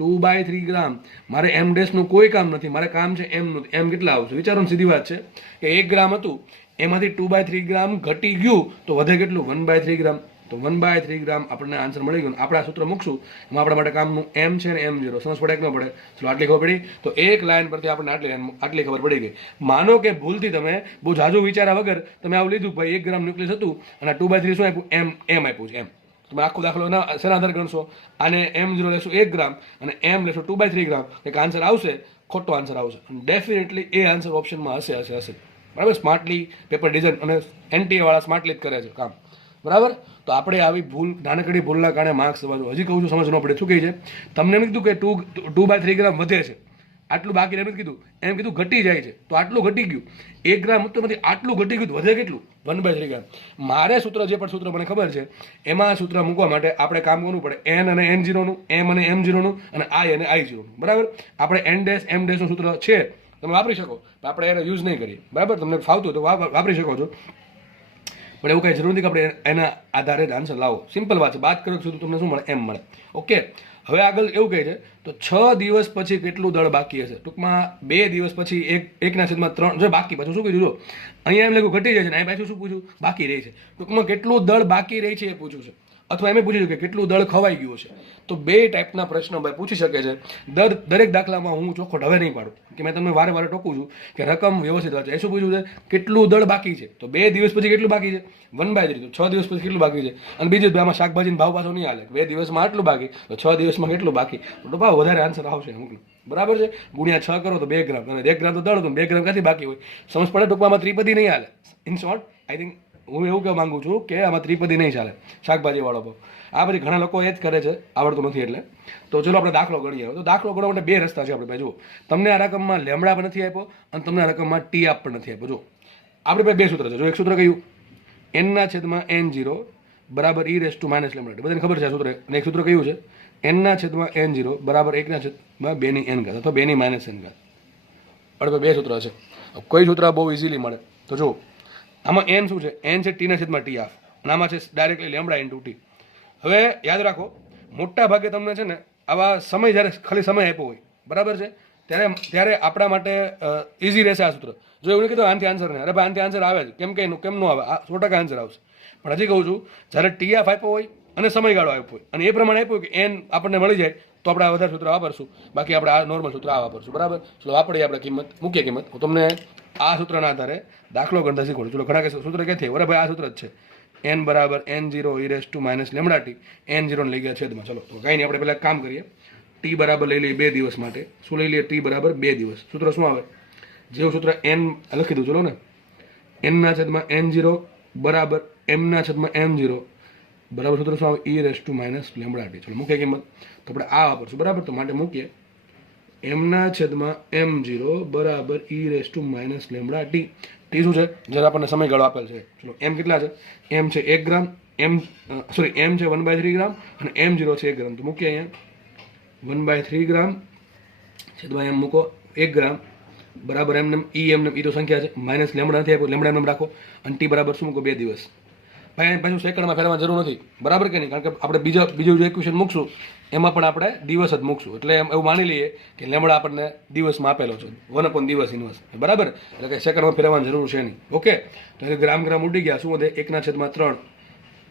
2/3 ગ્રામ. મારે m ડેશનું કોઈ કામ નથી, મારે કામ છે m નું. m કેટલા આવશે? વિચારો. સીધી વાત છે કે 1 ગ્રામ હતું એમાંથી 2/3 ગ્રામ ઘટી ગયું તો વધે કેટલું? 1/3 ગ્રામ. તો 1/3 ગ્રામ આપણને આન્સર મળી ગયો. આપણે આ સૂત્ર મૂકશું એમાં આપણા માટે કામનું m છે ને m0. સમજ પડે કે ન પડે? ચલો આટલી ખબર પડી. તો એક લાઈન પરથી આપણને આટલી ખબર પડી ગઈ. માનો કે ભૂલથી તમે બહુ જાજુ વિચાર્યા વગર તમે આવું લીધું ભાઈ 1 ગ્રામ ન્યુક્લિયસ હતું અને 2/3 શું આપ્યું? m આપ્યું છે. તમે આખો દાખલો શેના આધાર ગણશો? આને m0 લેશો 1 ગ્રામ અને m લેશો 2/3 ગ્રામ. એક આન્સર આવશે, ખોટો આન્સર આવશે. ડેફિનેટલી એ આન્સર ઓપ્શનમાં હશે. બરાબર. સ્માર્ટલી પેપર ડિઝાઇન અને NTA વાળા સ્માર્ટલી જ કરે છે કામ. બરાબર. તો આપણે આવી ભૂલ, નાનકડી ભૂલના કારણે માર્ક્સ દેવાનું. હજી કહું છું, સમજ ન પડે. શું કહે છે? તમને એમ કીધું કે 2/3 ગ્રામ વધે છે. આટલું બાકી એમ કીધું, એમ કીધું ઘટી જાય છે, તો આટલું ઘટી ગયું. 1 ગ્રામ ઉત્તરમાંથી આટલું ઘટી ગયું, વધે કેટલું? 1/3 ગ્રામ. મારે સૂત્ર જે પણ સૂત્ર મને ખબર છે એમાં સૂત્ર મૂકવા માટે આપણે કામ કરવું પડે n અને n0 નું, m અને m0 નું, અને i અને i0 નું. બરાબર. આપણે n ડેશ m ડેશ નું સૂત્ર છે, તમે વાપરી શકો, આપણે એને યુઝ નહીં કરીએ. બરાબર. તમને ફાવતું તો વાપરી શકો છો, પણ એવું કઈ જરૂર નથી કે આપણે એના આધારે જ આન્સર લાવો. સિમ્પલ વાત છે. બાદ કરો સુધી તમને શું મળે? એમ મળે. ઓકે. હવે આગળ એવું કહે છે તો 6 દિવસ પછી કેટલું દળ બાકી હશે? ટૂંકમાં 2 દિવસ પછી 1/3 જો બાકી, પાછું શું કીધું? જો અહીંયા એમ લખ્યું ઘટી જાય છે, અહીં પાછું શું પૂછ્યું? બાકી રહે છે. ટૂંકમાં કેટલું દળ બાકી રહે છે એ પૂછ્યું છે. અથવા એમ પૂછ્યું કે કેટલું દળ ખવાઈ ગયું છે. તો 2 ટાઈપના પ્રશ્નો ભાઈ પૂછી શકે છે. દરેક દાખલામાં હું ચોખ્ખોટ હવે નહીં પાડું કે મેં તમને વારે વારે ટોકું છું કે રકમ વ્યવસ્થિત વાંચો. એ શું પૂછ્યું છે? કેટલું દળ બાકી છે. તો 2 દિવસ પછી કેટલું બાકી છે? 1/3. તો 6 દિવસ પછી કેટલું બાકી છે? અને બીજું આમાં શાકભાજીનો ભાવ પાછો નહીં હાલે. 2 દિવસમાં આટલું બાકી, તો 6 દિવસમાં કેટલું બાકી? તો ભાવ વધારે આન્સર આવશે અમુક. બરાબર છે. ગુણ્યા 6 કરો તો 2 ગ્રામ, અને 1 ગ્રામ તો દળ હતું, 2 ગ્રામ ક્યાંથી બાકી હોય? સમજ પડે? ટૂંકમાં ત્રિપદી નહીં હાલે. ઇન શોર્ટ, આઈ થિંક હું એવું કહેવા માંગુ છું કે આમાં ત્રિપદી નહીં ચાલે, શાકભાજી વાળો ભાવ. આ બધી ઘણા લોકો એ જ કરે છે, આવડતું નથી એટલે. તો ચલો આપણે દાખલો ગણીએ. તો દાખલો ગણવા માટે 2 રસ્તા છે આપણે પાસે. જુઓ, તમને આ રકમમાં લેમડા પણ નથી આપ્યો અને તમને આ રકમમાં ટી આપ પણ નથી આપ્યો. જો આપણે પાસે 2 સૂત્ર છે. જો એક સૂત્ર કયું? n/n0 બરાબર e raise to minus lambda T. બધાને ખબર છે આ સૂત્ર. અને એક સૂત્ર કયું છે? n/n0 બરાબર 1/2n અથવા 2/-n. આપણે 2 સૂત્ર છે. કોઈ સૂત્ર બહુ ઇઝીલી મળે તો જો આમાં n શું છે? n છે t/t હાફ, અને આમાં છે ડાયરેક્ટલી લેમડા ઇન્ટુ ટી. હવે યાદ રાખો, મોટા ભાગે તમને છે ને આવા સમય જ્યારે ખાલી સમય આપ્યો હોય, બરાબર છે, ત્યારે આપણા માટે ઇઝી રહેશે આ સૂત્ર. જો એવું નહીં કીધું આનથી આન્સર નહીં, અરે ભાઈ આનથી આન્સર આવે જ, કેમ ન આવે? 100% આન્સર આવશે. પણ હજી કહું છું, જ્યારે ટી હાફ આપ્યો હોય અને સમયગાળો આપ્યો હોય અને એ પ્રમાણે આપ્યું કે n આપણને મળી જાય તો આપણે આ વધારે સૂત્ર વાપરશું, બાકી આપણે આ નોર્મલ સૂત્ર આ વાપરશું. બરાબર. ચલો વાપરીએ આપણે કિંમત, મૂકીએ કિંમત. હું તમને આ સૂત્રના આધારે દાખલો ગણતા શીખવાડું. ચલો ઘણા કે સૂત્ર ક્યાંથી? અરે ભાઈ આ સૂત્ર જ છે. n બરાબર n0 e raise to minus lambda T. n0 ને લઈ ગયા છેદમાં. ચલો તો કાંઈ નહીં, આપણે પહેલાં કામ કરીએ. ટી બરાબર લઈ લઈએ 2 દિવસ માટે. શું લઈ લઈએ? ટી બરાબર 2 દિવસ. સૂત્ર શું આવે? જેવું સૂત્ર n લખી દઉં. ચલો ને, n/n0 બરાબર m/m0 બરાબર સૂત્ર શું આવે? e raise to minus lambda T. ચલો મૂકીએ કિંમત. તો આપણે આ વાપરશું. બરાબર. તો માટે મૂકીએ m/m0 બરાબર e raise to minus lambda T. T શું છે? જ્યારે આપણને સમયગાળો આપેલ છે. ચલો એમ કેટલા છે? એમ છે 1 ગ્રામ, એમ છે 1/3 ગ્રામ અને m0 છે 1 ગ્રામ. તો મૂકીએ અહીંયા 1/3 ગ્રામ છેદમાં એમ મૂકો 1 ગ્રામ બરાબર એમને ઈ તો સંખ્યા છે, માઇનસ લેમડા નથી આપ્યો, લેમડા એમ રાખો, અને ટી બરાબર શું મૂકો? 2 દિવસ. ભાઈ પાછું સેકન્ડમાં ફેરવાની જરૂર નથી. બરાબર કે નહીં? કારણ કે આપણે બીજું જે ઇક્વેશન મૂકશું એમાં પણ આપણે દિવસ જ મૂકશું. એટલે એમ એવું માની લઈએ કે લેમડા આપણને દિવસમાં આપેલો છે, 1 દિવસ ઇન્વર્સ. બરાબર. એટલે કે સેકન્ડમાં ફેરવાની જરૂર છે નહીં. ઓકે. તો ગ્રામ ઉડી ગયા. શું વધે? 1/3.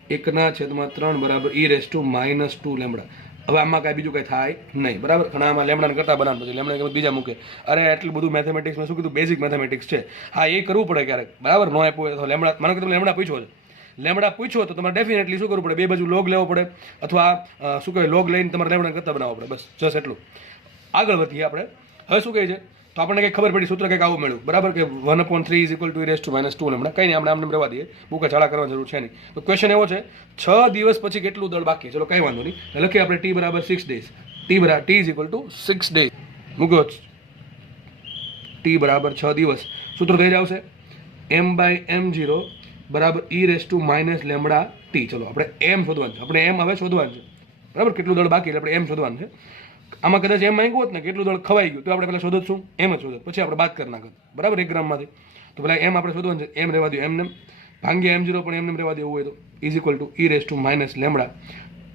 1/3 બરાબર e raise to minus 2 lambda. હવે આમાં કાંઈ બીજું કંઈ થાય નહીં. બરાબર. ઘણા આમાં લેમડાને કરતા બનાવ પછી લેમડા બીજા મૂકે. અરે એટલું બધું મેથેમેટિક્સમાં શું કીધું? બેઝિક મેથેમેટિક્સ છે. હા, એ કરવું પડે ક્યારેક. બરાબર. નો આપ્યું હોય તો લેમડા, માનો કે તમે લેમડા પૂછો છે, લેમડા પૂછો તો તમારે ડેફિનેટલી શું કરવું પડે? 2 બાજુ લોગ લેવો પડે, અથવા શું કહે, લોગ લઈને તમારે લેમડા કરતા બનાવવો પડે. બસ જસ એટલું. આગળ વધીએ આપણે. હવે શું કહે છે? તો આપણને કંઈક ખબર પડી, સૂત્ર કંઈક આવું મળ્યું. બરાબર. કે 1/3 = e raise to minus 2 lambda. કંઈ નહીં, આપણે આમને રહેવા દઈએ, બુકે છાળા કરવાની જરૂર છે નહીં. તો ક્વેશ્ચન એવો છે, 6 દિવસ પછી કેટલું દળ બાકી? ચલો કંઈ વાંધો નહીં, લખીએ આપણે t બરાબર 6 ડેઝ. t = 6 ડેઝ મૂક્યો. t બરાબર 6 દિવસ. સૂત્ર થઈ આવશે m/m0 બરાબર e raise to minus lambda T. ચલો આપણે એમ શોધવાનું છે. આપણે એમ હવે શોધવાનું છે. બરાબર. કેટલું દળ બાકી એટલે આપણે એમ શોધવાનું છે. આમાં કદાચ એમ માંગ્યું હોત ને કેટલું દળ ખવાઈ ગયું તો આપણે પહેલાં શોધત શું? એમ જ શોધત, પછી આપણે બાદ કરી નાખત. બરાબર. 1 ગ્રામમાંથી. તો પહેલાં એમ આપણે શોધવાનું છે. એમ રહેવા દો એમને, ભાંગ્યા m0 પણ એમને રહેવા દેવું હોય તો = e raise to minus lambda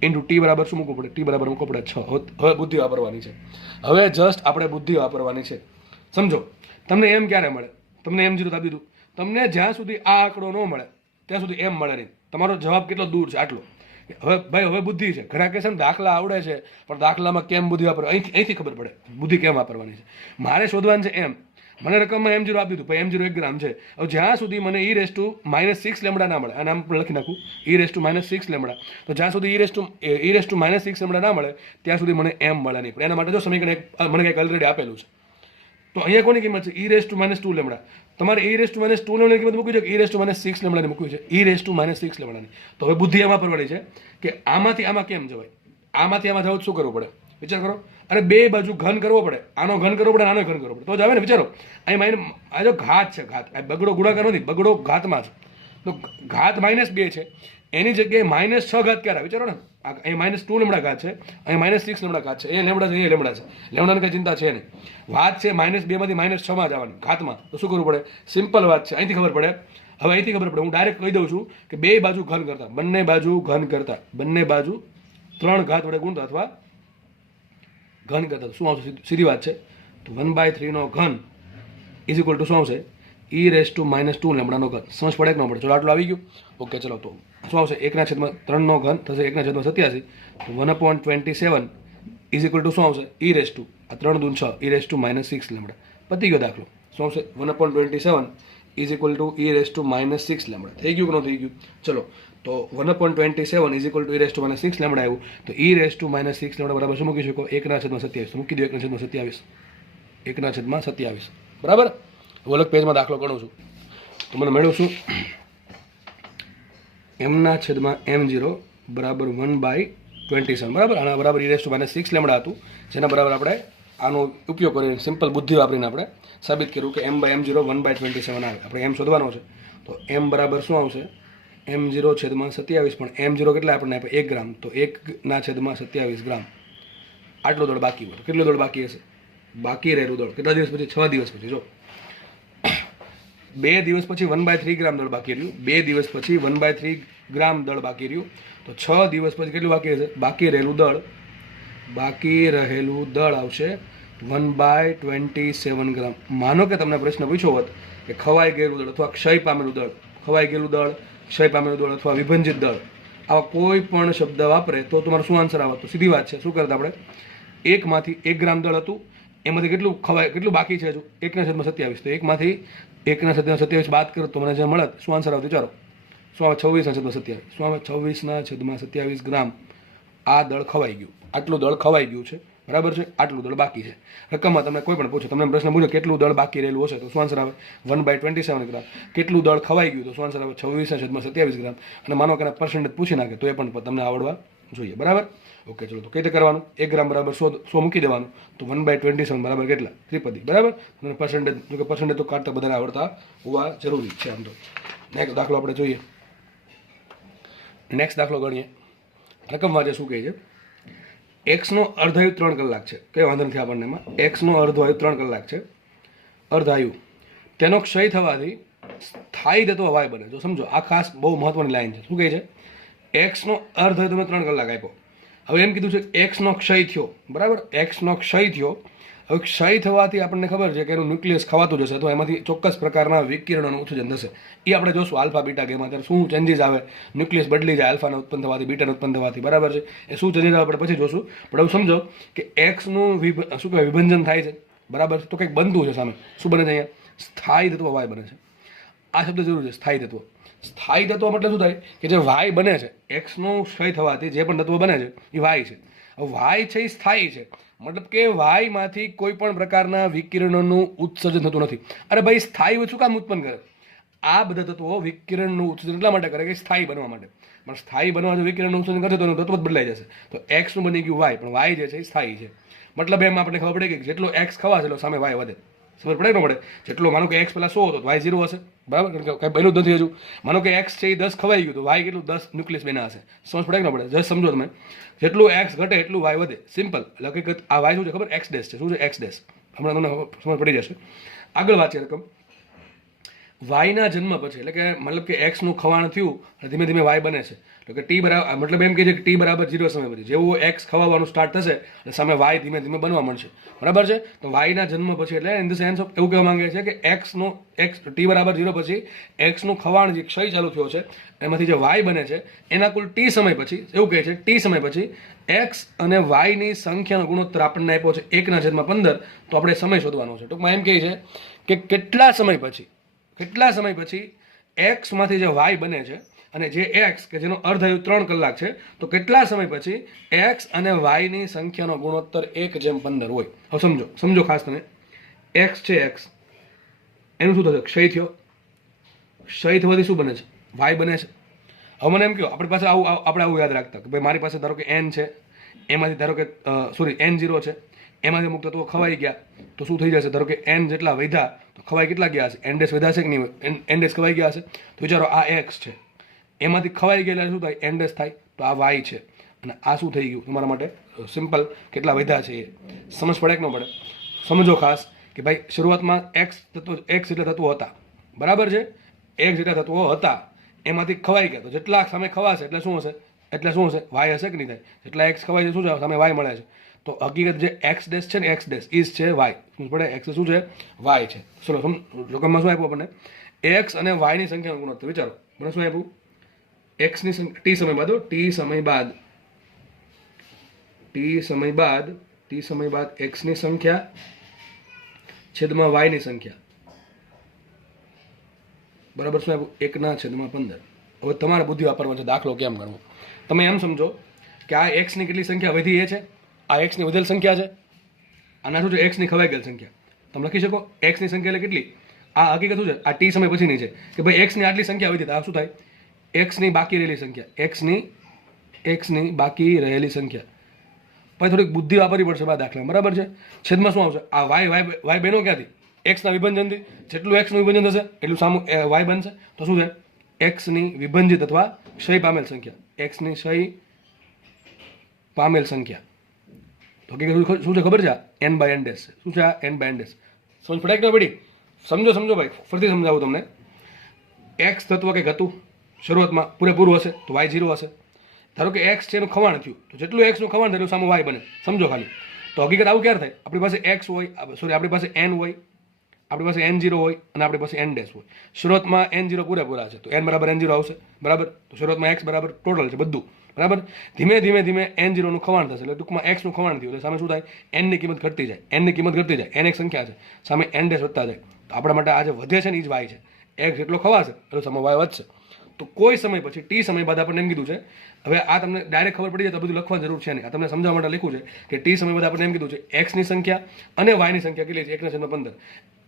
into T બરાબર શું મૂકવું પડે? ટી બરાબર મૂકવું પડે 6. હવે બુદ્ધિ વાપરવાની છે. હવે જસ્ટ આપણે બુદ્ધિ વાપરવાની છે. સમજો, તમને એમ ક્યારે મળે? તમને m0 આપી દીધું. તમને જ્યાં સુધી આ આંકડો ન મળે ત્યાં સુધી એમ મળે નહીં. તમારો જવાબ કેટલો દૂર છે? આટલો. હવે બુદ્ધિ છે. ઘણા કે છે ને દાખલા આવડે છે પણ દાખલામાં કેમ બુદ્ધિ વાપરવા, અહીંથી ખબર પડે બુદ્ધિ કેમ વાપરવાની છે. મારે શોધવાનું છે એમ. મને રકમમાં m0 આપી દીધું, ભાઈ m0 1 ગ્રામ છે. હવે જ્યાં સુધી મને e raise to minus 6 lambda ના મળે, આ નામ પણ લખી નાખું, e raise to minus 6 lambda. તો જ્યાં સુધી e raise to minus 6 lambda ના મળે ત્યાં સુધી મને m મળે નહીં. પણ એના માટે જો સમીકરણ મને કંઈક ઓલરેડી આપેલું છે. તો અહીંયા કોની કિંમત છે? e raise to minus 2 lambda. તમારે e રેસ ટુ માઇનસ 2 લેમડાની કિંમત મૂકવી છે કે e રેસ ટુ માઇનસ 6 લેમડાની મૂકવી છે? e raise to minus 6 લેમડાની. તો હવે બુદ્ધિ આમાં પરવડે છે કે આમાંથી આમાં કેમ જવાય? આમાંથી આમાં જવું શું કરવું પડે? વિચાર કરો. અને બે બાજુ ઘન કરવો પડે, આનો ઘન કરવો પડે, આનો ઘન કરવો પડે તો જ આવે ને. વિચારો અહીં માઇનસ, આ જો ઘાત છે, ઘાત, આ બગડો ગુણાકાર નથી, બગડો ઘાતમાં છે, તો ઘાત -2 છે, એની જગ્યાએ -6 ઘાત ક્યારે આવે વિચારો ને. અહીં -2 લેમડા ઘાત છે, અહીં -6 લેમડા ઘાત છે, એ લેમડા છે, એ લેમડા છે, લેમડાની કઈ ચિંતા છે નહીં. વાત છે -2 માંથી -6 માં જવાની ઘાતમાં, તો શું કરવું પડે? સિમ્પલ વાત છે, અહીંથી ખબર પડે. હવે અહીંથી ખબર પડે, હું ડાયરેક્ટ કહી દઉં છું કે બે બાજુ ઘન કરતા, બંને બાજુ ઘન કરતા, બંને બાજુ 3 ઘાત વડે ગુણતા અથવા ઘન કરતા શું આવશે? સીધી વાત છે. તો 1/3 નો ઘન ઇઝ ઇક્વલ ટુ શું આવશે? e⁻² લેમડાનો ઘન. સમજ પડે કે ન પડે? ચલો આટલું આવી ગયું. ઓકે ચલો તો શું આવશે? 1/3 નો ઘન થશે 1/87. તો 1/27 ઇઝ ઇક્વલ ટુ શું આવશે? આ 3 દૂન 6 e⁻6 લેમડા. પતી ગયો દાખલો. શું આવશે? 1/27 is equal to e⁻6 lambda. થઈ ગયું કે ન થઈ ગયું? ચલો તો 1/27 is equal to e⁻6 lambda આવ્યું. તો e⁻6 લેમડા બરાબર શું મૂકી શકો? 1/27. તો મૂકી દો 1/27. 1/27 બરાબર. અલગ પેજમાં દાખલો ગણું છું તો મને મળ્યું શું? m/m0 બરાબર 1/27 બરાબર. આના બરાબર e⁻6 લેમડા હતું, જેના બરાબર આપણે આનો ઉપયોગ કરીને સિમ્પલ બુદ્ધિ વાપરીને આપણે સાબિત કર્યું કે m/m0 1/27 આવે. આપણે m શોધવાનો છે તો m બરાબર શું આવશે? m0/27. પણ m0 કેટલા આપણને આપે? 1 ગ્રામ. તો 1/27 ગ્રામ. આટલું દળ બાકી હોય. કેટલું દળ બાકી હશે? બાકી રહેલું દળ કેટલા દિવસ પછી? 6 દિવસ પછી. જો 2 દિવસ પછી 1/3 ગ્રામ દળ બાકી રહ્યું, 2 દિવસ પછી 1/3 ગ્રામ દળ બાકી રહ્યું. તો 6 દિવસ પછી કેટલું બાકી હશે? બાકી રહેલું દળ આવશે 1/27 ગ્રામ. માનો કે તમને પ્રશ્ન પૂછ્યો હોત કે ખવાઈ ગયેલું દળ અથવા ક્ષય પામેલું દળ, ખવાઈ ગયેલું દળ, ક્ષય પામેલું દળ અથવા વિભંજિત દળ, આવા કોઈ પણ શબ્દ વાપરે તો તમારો શું આન્સર આવે? તો સીધી વાત છે, શું કરતા આપણે? 1 1 ગ્રામ દળ હતું, એમાંથી કેટલું ખવાય, કેટલું બાકી છે હજુ? 1/27. તો 1 1/27 બાદ કરો તો મને જે મળે શું આન્સર આવે? વિચારો શું આવે? 26/27. શું આવે? 26/27 ગ્રામ આ દળ ખવાઈ ગયું. આટલું દળ ખવાઈ ગયું છે બરાબર છે. આટલું દળ બાકી છે. રકમમાં તમને કોઈ પણ પૂછો, તમને પ્રશ્ન પૂછો કેટલું દળ બાકી રહેલું હશે તો શું આન્સર આવે? 1/27 ગ્રામ. કેટલું દળ ખવાઈ ગયું તો શું આન્સર આવે? 26/27 ગ્રામ. અને માનો કે પર્સન્ટેજ પૂછી નાખે તો એ પણ તમને આવડવા જોઈએ બરાબર. ઓકે ચલો તો કઈ રીતે કરવાનું? 1 ગ્રામ બરાબર 100 મૂકી દેવાનું. તો 1/27 બરાબર કેટલા? ત્રિપદી બરાબર. તમને પર્સન્ટેજ તો કાઢતા બધાને આવડતા હોવા જરૂરી છે આમ તો. નેક્સ્ટ દાખલો આપણે જોઈએ. નેક્સ્ટ દાખલો ગણીએ. રકમમાં જે શું કહે છે? એક્સનો અર્ધાયુ 3 કલાક છે. કંઈ વાંધો નથી આપણને એમાં. એક્સનો અર્ધાયુ 3 કલાક છે. અર્ધાયુ તેનો ક્ષય થવાથી સ્થાયી તત્વ વાય બને. જો સમજો, આ ખાસ બહુ મહત્વની લાઈન છે. શું કહે છે? એક્સનો અર્ધાયુ તમે 3 કલાક આપ્યો. હવે એમ કીધું છે એક્સનો ક્ષય થયો બરાબર. એક્સનો ક્ષય થયો. હવે ક્ષય થવાથી આપણને ખબર છે કે એનું ન્યુક્લિયસ ખવાતું જશે, તો એમાંથી ચોક્કસ પ્રકારના વિકિરણોનું ઉત્સર્જન થશે. એ આપણે જોશું આલ્ફા બીટા ગેમા ત્યારે શું ચેન્જીસ આવે, ન્યુક્લિયસ બદલી જાય આલ્ફાને ઉત્પન્ન થવાથી, બીટાને ઉત્પન્ન થવાથી બરાબર છે. એ શું ચેન્જીસ આવે આપણે પછી જોશું. પણ હવે સમજો કે એક્સનું શું કહેવાય વિભંજન થાય છે બરાબર છે. તો કંઈક બનતું છે સામે. શું બને છે અહીંયા? સ્થાયી તત્વ વાય બને છે. આ શબ્દ જરૂર છે, સ્થાયી તત્વ. સ્થાયી તત્વ મતલબ શું થાય કે જે વાય બને છે, એક્સનું ક્ષય થવાથી જે પણ તત્વ બને છે એ વાય છે. હવે વાય છે એ સ્થાયી છે, મતલબ કે વાયમાંથી કોઈ પણ પ્રકારના વિકિરણોનું ઉત્સર્જન થતું નથી. અરે ભાઈ સ્થાયી શું કામ ઉત્પન્ન કરે? આ બધા તત્વો વિકિરણનું ઉત્સર્જન એટલા માટે કરે કે સ્થાયી બનવા માટે. પણ સ્થાયી બનવા જો વિકિરણનું ઉત્સર્જન કરશે તો તત્વ જ બદલાઈ જશે. તો એક્સનું બની ગયું વાય, પણ વાય જે છે એ સ્થાયી છે. મતલબ એમ આપણને ખબર પડે કે જેટલો એક્સ ખવાશે એટલો સામે વાય વધે. સમજ પડે ન પડે? જેટલો માનો કે એક્સ પહેલાં 100 હતો તો વાય 0 હશે બરાબર, કારણ કે કંઈ બન્યું જ નથી હજુ. માનો કે એક્સ છે એ 10 ખવાઈ ગયું તો વાય કેટલું 10 ન્યુક્લિયસ બન્યા હશે. સમજ પડે કે ન પડે? જસ્ટ સમજો તમે. જેટલું એક્સ ઘટે એટલું વાય વધે. સિમ્પલ. એટલે હકીકત આ વાય શું છે ખબર? એક્સ ડેશ છે. શું છે? X dash. હમણાં તમને સમજ પડી જશે. આગળ વાત છે રકમ. વાયના જન્મ પછી, એટલે કે મતલબ કે એક્સનું ખવાણ થયું અને ધીમે ધીમે વાય બને છે. એટલે કે ટી બરાબર, મતલબ એમ કહે છે કે ટી બરાબર 0 સમય પછી જેવું એક્સ ખવાવાનું સ્ટાર્ટ થશે એટલે સામે વાય ધીમે ધીમે બનવા મળશે બરાબર છે. તો વાયના જન્મ પછી એટલે ઇન ધ સેન્સ ઓફ એવું કહેવા માંગે છે કે એક્સનું ટી બરાબર 0 પછી એક્સનું ખવાણ જે ક્ષય ચાલુ થયો છે એમાંથી જે વાય બને છે એના કુલ ટી સમય પછી, એવું કહે છે ટી સમય પછી એક્સ અને વાયની સંખ્યાનો ગુણોત્તર આપણને આપ્યો છે 1/15. તો આપણે સમય શોધવાનો છે. ટૂંકમાં એમ કહે છે કે કેટલા સમય પછી એક્સમાંથી જે વાય બને છે અને જે એક્સ કે જેનો અર્ધાયુ 3 કલાક છે, તો કેટલા સમય પછી એક્સ અને વાયની સંખ્યાનો ગુણોત્તર 1/15 હોય. હવે સમજો ખાસ તમે. એક્સ છે, એક્સ એનું શું થશે? ક્ષય થયો. ક્ષય થવાથી શું બને છે? વાય બને છે. હવે મને એમ કહો, આપણી પાસે આપણે આવું યાદ રાખતા કે ભાઈ મારી પાસે ધારો કે એન છે, એમાંથી ધારો કે સોરી N0 છે, એમાંથી અમુક તત્વો ખવાઈ ગયા તો શું થઈ જશે? ધારો કે n જેટલા વધ્યા તો ખવાઈ કેટલા ગયા હશે? n ડેશ વધ્યા છે કે નહીં? n ડેશ ખવાઈ ગયા હશે. તો વિચારો આ x છે, એમાંથી ખવાઈ ગયેલા શું થાય? n ડેશ થાય. તો આ y છે અને આ શું થઈ ગયું તમારા માટે? સિમ્પલ કેટલા વધ્યા છે એ સમજ પડે કે ન પડે? સમજો ખાસ કે ભાઈ શરૂઆતમાં x જેટલા તત્વો હતા, બરાબર છે? x જેટલા તત્વો હતા એમાંથી ખવાઈ ગયા તો જેટલા સામે ખવાશે એટલે શું હશે? y હશે કે નહીં થાય? જેટલા x ખવાય છે શું છે? સામે y મળે છે. તો હકીકત જે x ડેશ છે ને, x ડેશ ઇઝ છે y. શું પડે? x શું છે? y છે. ચલો જોકમમાં શું આપ્યું આપણને? x અને y ની સંખ્યાનો ગુણોત્તર. વિચારો મને શું આપ્યું? x ની t સમય બાદ t સમય બાદ x ની સંખ્યા છેદમાં y ની સંખ્યા, બરાબર. શું આપ્યું? 1/15. હવે તમારે બુદ્ધિ વાપરવા છે દાખલો કેમ કરવો. તમે એમ સમજો કે આ x ની કેટલી સંખ્યા વધી એ છે, આ x ની વધેલ સંખ્યા છે, આના શું છે? x ની ખવાઈ ગયેલ સંખ્યા. તમે લખી શકો x ની સંખ્યા એટલે કેટલી? આ હકીકત શું છે? આ t સમય પછીની છે કે ભાઈ x ની આટલી સંખ્યા વધી. આ શું થાય? x ની બાકી રહેલી સંખ્યા, x ની બાકી રહેલી સંખ્યા. પછી થોડીક બુદ્ધિ વાપરવી પડશે આ દાખલા, બરાબર છે? છેદમાં શું આવશે? આ y બનો ક્યાંથી? x ના વિભંજનથી. જેટલું x નું વિભંજન થશે એટલું સામું y બનશે. તો શું છે? x ની વિભંજિત અથવા ક્ષય પામેલ સંખ્યા, x ની ક્ષય પામેલ સંખ્યા. તો હકીકત શું છે ખબર છે? n/n dash. શું છે આ? n/n dash. સમજ પડે કે ન પડી? સમજો ભાઈ, ફરીથી સમજાવું તમને. x તત્વ કંઈક હતું શરૂઆતમાં, પૂરેપૂરું હશે તો y 0 હશે. ધારો કે x છે એનું ખવાણ થયું તો જેટલું x નું ખવાણ થાય એટલું સામે y બને. સમજો ખાલી. તો હકીકત આવું ક્યારે થાય? આપણી પાસે x હોય, સોરી આપણી પાસે n હોય, આપણી પાસે N0 હોય અને આપણી પાસે n ડેશ હોય. શરૂઆતમાં N0 પૂરેપૂરા છે તો n બરાબર N0 આવશે, બરાબર. તો શરૂઆતમાં x બરાબર ટોટલ છે બધું, બરાબર. ધીમે ધીમે N0 નું ખવાણ થશે એટલે ટૂંકમાં x નું ખવાણ થયું એટલે સામે શું થાય? n ની કિંમત ઘટતી જાય, n એક સંખ્યા છે, સામે n ડેશ વધતા જાય. તો આપણા માટે આ જે વધે છે ને એ જ y છે. x જેટલો ખવાશે એટલે સામે y વધશે. તો કોઈ સમય પછી t સમય બાદ આપણને એમ કીધું છે, હવે આ તમને ડાયરેક્ટ ખબર પડી જાય તો બધું લખવાની જરૂર છે નહીં, આ તમને સમજાવવા માટે લખ્યું છે કે t સમય બાદ આપણને એમ કીધું છે x ની સંખ્યા અને y ની સંખ્યા કેટલી છે? 1/15.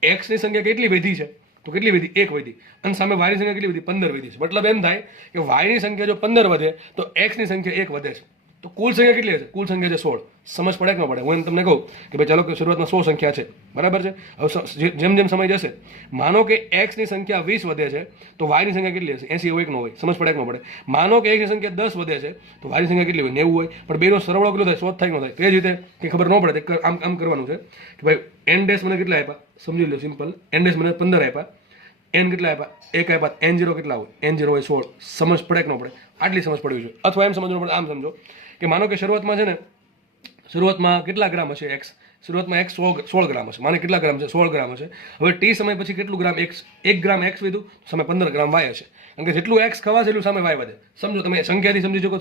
x ની સંખ્યા કેટલી વધી છે? તો કેટલી વધી? 1 વધી. અને સામે y ની સંખ્યા કેટલી વધી? 15 વધી છે. મતલબ એમ થાય કે y ની સંખ્યા જો 15 વધે તો x ની સંખ્યા 1 વધે છે. તો કુલ સંખ્યા કેટલી હશે? કુલ સંખ્યા છે 16. સમજ પડે કે ન પડે? હું તમને કહું કે ભાઈ ચાલો કે શરૂઆતમાં 100 સંખ્યા છે, બરાબર છે. હવે જેમ સમય જશે, માનો કે x ની સંખ્યા 20 વધે છે તો y ની સંખ્યા કેટલી હશે? 80 હોય કે ન હોય? સમજ પડે કે ન પડે? માનો કે x ની સંખ્યા 10 વધે છે તો y ની સંખ્યા કેટલી હોય? 90 હોય. પણ બેનો સરવાળો કેટલો થાય? 100 થાય કે ન થાય? તે જ રીતે કંઈ ખબર ન પડે આમ કરવાનું છે કે ભાઈ n ડેશ મને કેટલા આપ્યા? સમજી લો સિમ્પલ. n ડેશ મને 15 આપ્યા, n કેટલા આપ્યા? 1 આપ્યા. N0 કેટલા હોય? N0 હોય 16. સમજ પડે કે ન પડે? આટલી સમજ પડવી જોઈએ. અથવા એમ સમજવું પડે, આમ સમજો કે માનો કે શરૂઆતમાં છે ને, શરૂઆતમાં કેટલા ગ્રામ હશે x? શરૂઆતમાં x 16 ગ્રામ હશે. માને કેટલા ગ્રામ છે? 16 ગ્રામ હશે. હવે t સમય પછી કેટલું ગ્રામ x? 1 ગ્રામ x વધ્યું, સામે 15 ગ્રામ y હશે. કારણ કે જેટલું x ખવાશે એટલું સામે y વધે. સમજો, તમે સંખ્યાથી સમજી શકો,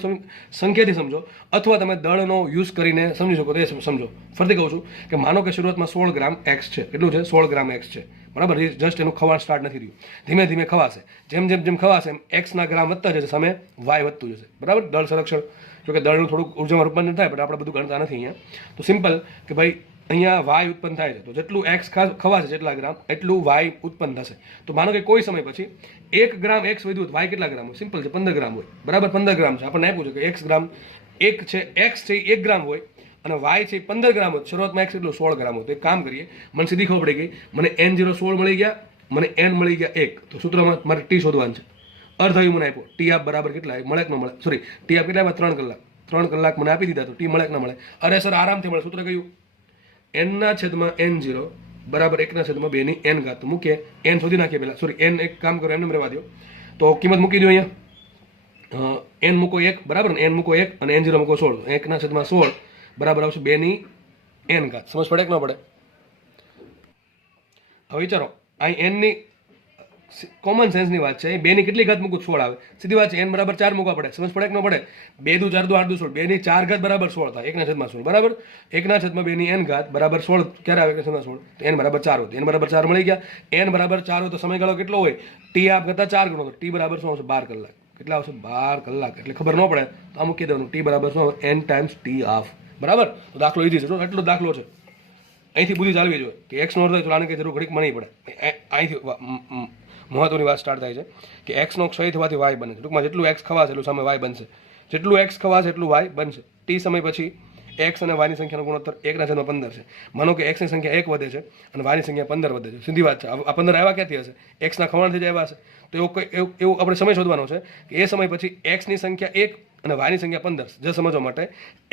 સંખ્યાથી સમજો, અથવા તમે દળનો યુઝ કરીને સમજી શકો તો સમજો. ફરીથી કહું છું કે માનો કે શરૂઆતમાં 16 ગ્રામ x છે. કેટલું છે? 16 ગ્રામ x છે, બરાબર. જસ્ટ એનું ખવાણ સ્ટાર્ટ નથી થયું. ધીમે ધીમે ખવાશે. જેમ ખવાશે એમ x ના ગ્રામ વધતા જશે, સામે y વધતું જશે, બરાબર. દળ સંરક્ષણ, જોકે દળનું થોડુંક ઉર્જામાં રૂપાંતર થાય પણ આપણે બધું ગણતા નથી અહીંયા. તો સિમ્પલ કે ભાઈ અહીંયા y ઉત્પન્ન થાય છે તો જેટલું x ખવાશે જેટલા ગ્રામ એટલું y ઉત્પન્ન થશે. તો માનો કે કોઈ સમય પછી 1 ગ્રામ x વધ્યું તો y કેટલા ગ્રામ હોય? સિમ્પલ છે, 15 ગ્રામ હોય, બરાબર. 15 ગ્રામ છે. આપણને આપ્યું છે કે x ગ્રામ 1 છે, x છે 1 ગ્રામ હોય અને y છે 15 ગ્રામ હોય. શરૂઆતમાં x એટલું 16 ગ્રામ હોય. તો એક કામ કરીએ, મને સીધી ખબર પડી ગઈ. મને N0 16 મળી ગયા, મને n મળી ગયા 1. તો સૂત્રમાં મારે t શોધવાનું છે. અર્ધ આવ્યું મને આપ્યો. t આપ બરાબર કેટલા મળે કે ન મળે? સોરી, t આપ કેટલા? 3 કલાક. 3 કલાક મને આપી દીધા તો t મળે કે ન મળે? અરે સર આરામથી મળે. સૂત્ર કયું? n/n0 બરાબર 1/2 ની n ઘાત. તો મૂકીએ, n શોધી નાખીએ પહેલા. સોરી, n એક કામ કરો, n રહેવા દો. તો કિંમત મૂકી દો અહીંયા. n મૂકો 1, બરાબર ને? n મૂકો 1 અને n0 મૂકો 16. 1/16 બરાબર આવશે 2 ની n ઘાત. સમજ પડે કે ન પડે? હવે વિચારો, અહીં n ની કોમન સેન્સની વાત છે. 2 ની કેટલી ઘાત મૂકું? 16 આવે. સીધી વાત છે, n બરાબર 4 મૂકવા પડે. સમજ પડે કે ન પડે? 2 દુ 4 દુ 8 દુ 16. 2 ની 4 ઘાત બરાબર 16 થાય. 1/16, બરાબર. 1/2 ની n ઘાત બરાબર 16 ક્યારે આવે? 1/16. તો n બરાબર 4 હોય. n બરાબર 4 મળી ગયા. n બરાબર 4 હોય તો સમયગાળો કેટલો હોય? t આપ કરતા 4 ગણો. તો t બરાબર શું આવશે? 12 કલાક. કેટલા આવશે? 12 કલાક. એટલે ખબર ન પડે તો આ મૂકી દેવાનું. t બરાબર શું આવે? n ટાઈમ્સ t હાફ, બરાબર. તો દાખલો ઈઝી છે. એટલો દાખલો છે. અહીંથી બુદ્ધિ ચાલવી જોઈએ કે x નો અર્થ હોય તો આને કંઈ જરૂર ઘડીક નહીં પડે. અહીંથી મહત્વની વાત સ્ટાર્ટ થાય છે કે x નો ક્ષય થવાથી y બને છે. ટૂંકમાં જેટલું x ખવાશે એટલું સામે y બનશે. જેટલું x ખવાશે એટલું y બનશે. ટી સમય પછી એક્સ અને વાયની સંખ્યાનો ગુણોત્તર 1/15 છે. માનો કે એક્સની સંખ્યા 1 વધે છે અને વાયની સંખ્યા 15 વધે છે. સીધી વાત છે. આ 15 આવ્યા ક્યાંથી હશે? એક્સના ખવણથી જ આવ્યા હશે. તો એવું આપણે સમય શોધવાનો છે કે એ સમય પછી એક્સની સંખ્યા 1 અને વાયની સંખ્યા 15. જે સમજવા માટે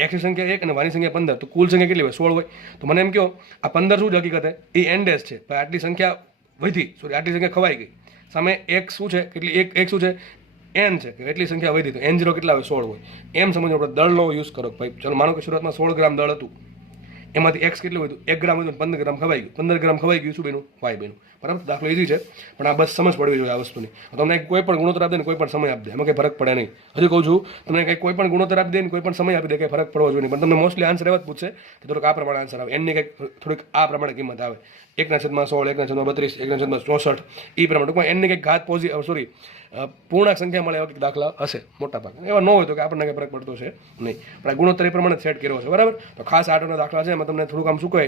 એક્સની સંખ્યા 1 અને વાયની સંખ્યા 15, તો કુલ સંખ્યા કેટલી હોય? 16 હોય. તો મને એમ કહો આ 15 શું છે હકીકતે? એ એન ડેશ છે. આટલી સંખ્યા વધી, આટલી સંખ્યા ખવાઈ ગઈ. સામે એક શું છે? કેટલી એક શું છે? એન છે કે એટલી સંખ્યા વધી. તો એન 0 કેટલા હોય? 16 હોય. એમ સમજો. આપણે દળનો યુઝ કરો ભાઈ. ચલો માનો કે શરૂઆતમાં 16 ગ્રામ દળ હતું, એમાંથી એક્સ કેટલું વધ્યું? 1 ગ્રામ વધ્યું, 15 ગ્રામ ખવાઈ ગયું. 15 ગ્રામ ખવાઈ ગયું, શું બન્યું? વાય બન્યું. બરાબર? દાખલો ઈઝી છે, પણ આ બસ સમજ પડવી જોઈએ આ વસ્તુની. તમને કોઈ પણ ગુણોત્તર આપી દે ને કોઈ પણ સમય આપી દે, એમાં કંઈ ફરક પડે નહીં. હજુ કહું છું, તમને કંઈ કોઈ પણ ગુણોત્તર આપી દે ને કોઈ પણ સમય આપી દે, કંઈ ફરક પડવો જોઈએ નહીં. પણ તમને મોસ્ટલી આન્સર એવા જ પૂછશે કે થોડુંક આ પ્રમાણે આન્સર આવે, એની કંઈક થોડીક આ પ્રમાણે કિંમત આવે. 1/16, 1/32, 1/64, એ પ્રમાણે ટૂંકમાં એની કંઈક ઘાત પૂર્ણાંક સંખ્યા મળે એવા કંઈક દાખલા હશે મોટા ભાગે. એવા ન હોય તો કે આપણને કંઈ ફરક પડતો છે નહીં. પણ આ ગુણોત્તર એ પ્રમાણે સેટ કર્યો છે. બરાબર? તો ખાસ આટોના દાખલા છે એમાં તમને થોડુંક આમ શું કહે,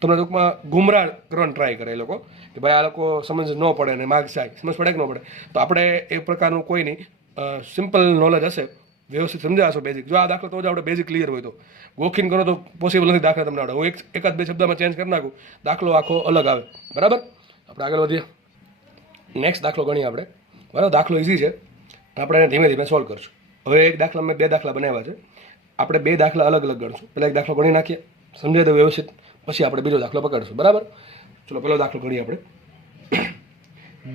તમને ટૂંકમાં ગુમરાહ કરવાનો ટ્રાય કરે એ લોકો કે ભાઈ આ લોકો સમજ ન પડે અને માર્ક્સ જાય. સમજ પડે કે ન પડે? તો આપણે એ પ્રકારનું કોઈ નહીં, સિમ્પલ નોલેજ હશે, વ્યવસ્થિત સમજાશો બેઝિક. જો આ દાખલો તો જ આપણે બેઝિક ક્લિયર હોય તો ગોખીન કરો તો પોસિબલ નથી દાખલા તમને આવડે. હું એકાદ બે શબ્દમાં ચેન્જ કરી નાખું, દાખલો આખો અલગ આવે. બરાબર? આપણે આગળ વધીએ. નેક્સ્ટ દાખલો ગણીએ આપણે. બરાબર? દાખલો ઇઝી છે, આપણે એને ધીમે ધીમે સોલ્વ કરશું. હવે એક દાખલા મેં 2 દાખલા બનાવ્યા છે. આપણે 2 દાખલા અલગ અલગ ગણશું. પહેલાં એક દાખલો ગણી નાખીએ, સમજાય તો વ્યવસ્થિત, પછી આપણે બીજો દાખલો પકડશું. બરાબર? ચલો પહેલો દાખલો ગણીએ આપણે.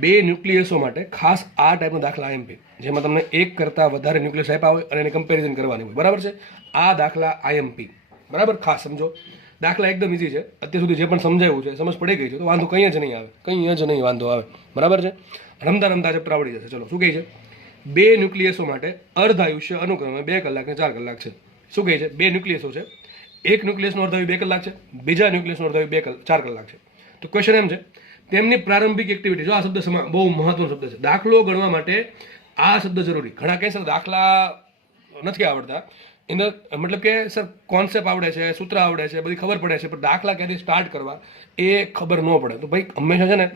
2 ન્યુક્લિયસો માટે ખાસ આ ટાઈપનો દાખલા આઈએમપી, જેમાં તમને 1 કરતાં વધારે ન્યુક્લિયસ આપ્યા હોય અને એને કમ્પેરિઝન કરવાની હોય. બરાબર છે? આ દાખલા આઈએમપી. બરાબર? ખાસ સમજો. દાખલા એકદમ ઇઝી છે. અત્યાર સુધી જે પણ સમજાવ્યું છે, સમજ પડી ગઈ છે, તો વાંધો કંઈ જ નહીં આવે. કંઈ જ નહીં વાંધો આવે. બરાબર છે? રમતા રમતા ચેપ્ટર આવડી જશે. ચલો શું કહે છે? 2 ન્યુક્લિયસો માટે અર્ધાયુષ્ય અનુક્રમે 2 કલાક અને 4 કલાક છે. શું કહે છે? 2 ન્યુક્લિયસો છે. એક ન્યુક્લિયસનો અર્ધાયુ 2 કલાક છે, બીજા ન્યુક્લિયસનો અર્ધાયુ 4 કલાક છે. તો ક્વેશ્ચન એમ છે, તેમની પ્રારંભિક એક્ટિવિટી. જો આ શબ્દ બહુ મહત્વનો શબ્દ છે. દાખલો ગણવા માટે આ શબ્દ જરૂરી. ઘણા કહે છે દાખલા નથી આવડતા, એનો મતલબ કે સર કોન્સેપ્ટ આવડે છે, સૂત્ર આવડે છે, બધી ખબર પડે છે, પણ દાખલા ક્યાંથી સ્ટાર્ટ કરવા એ ખબર ન પડે. તો ભાઈ હંમેશા છે ને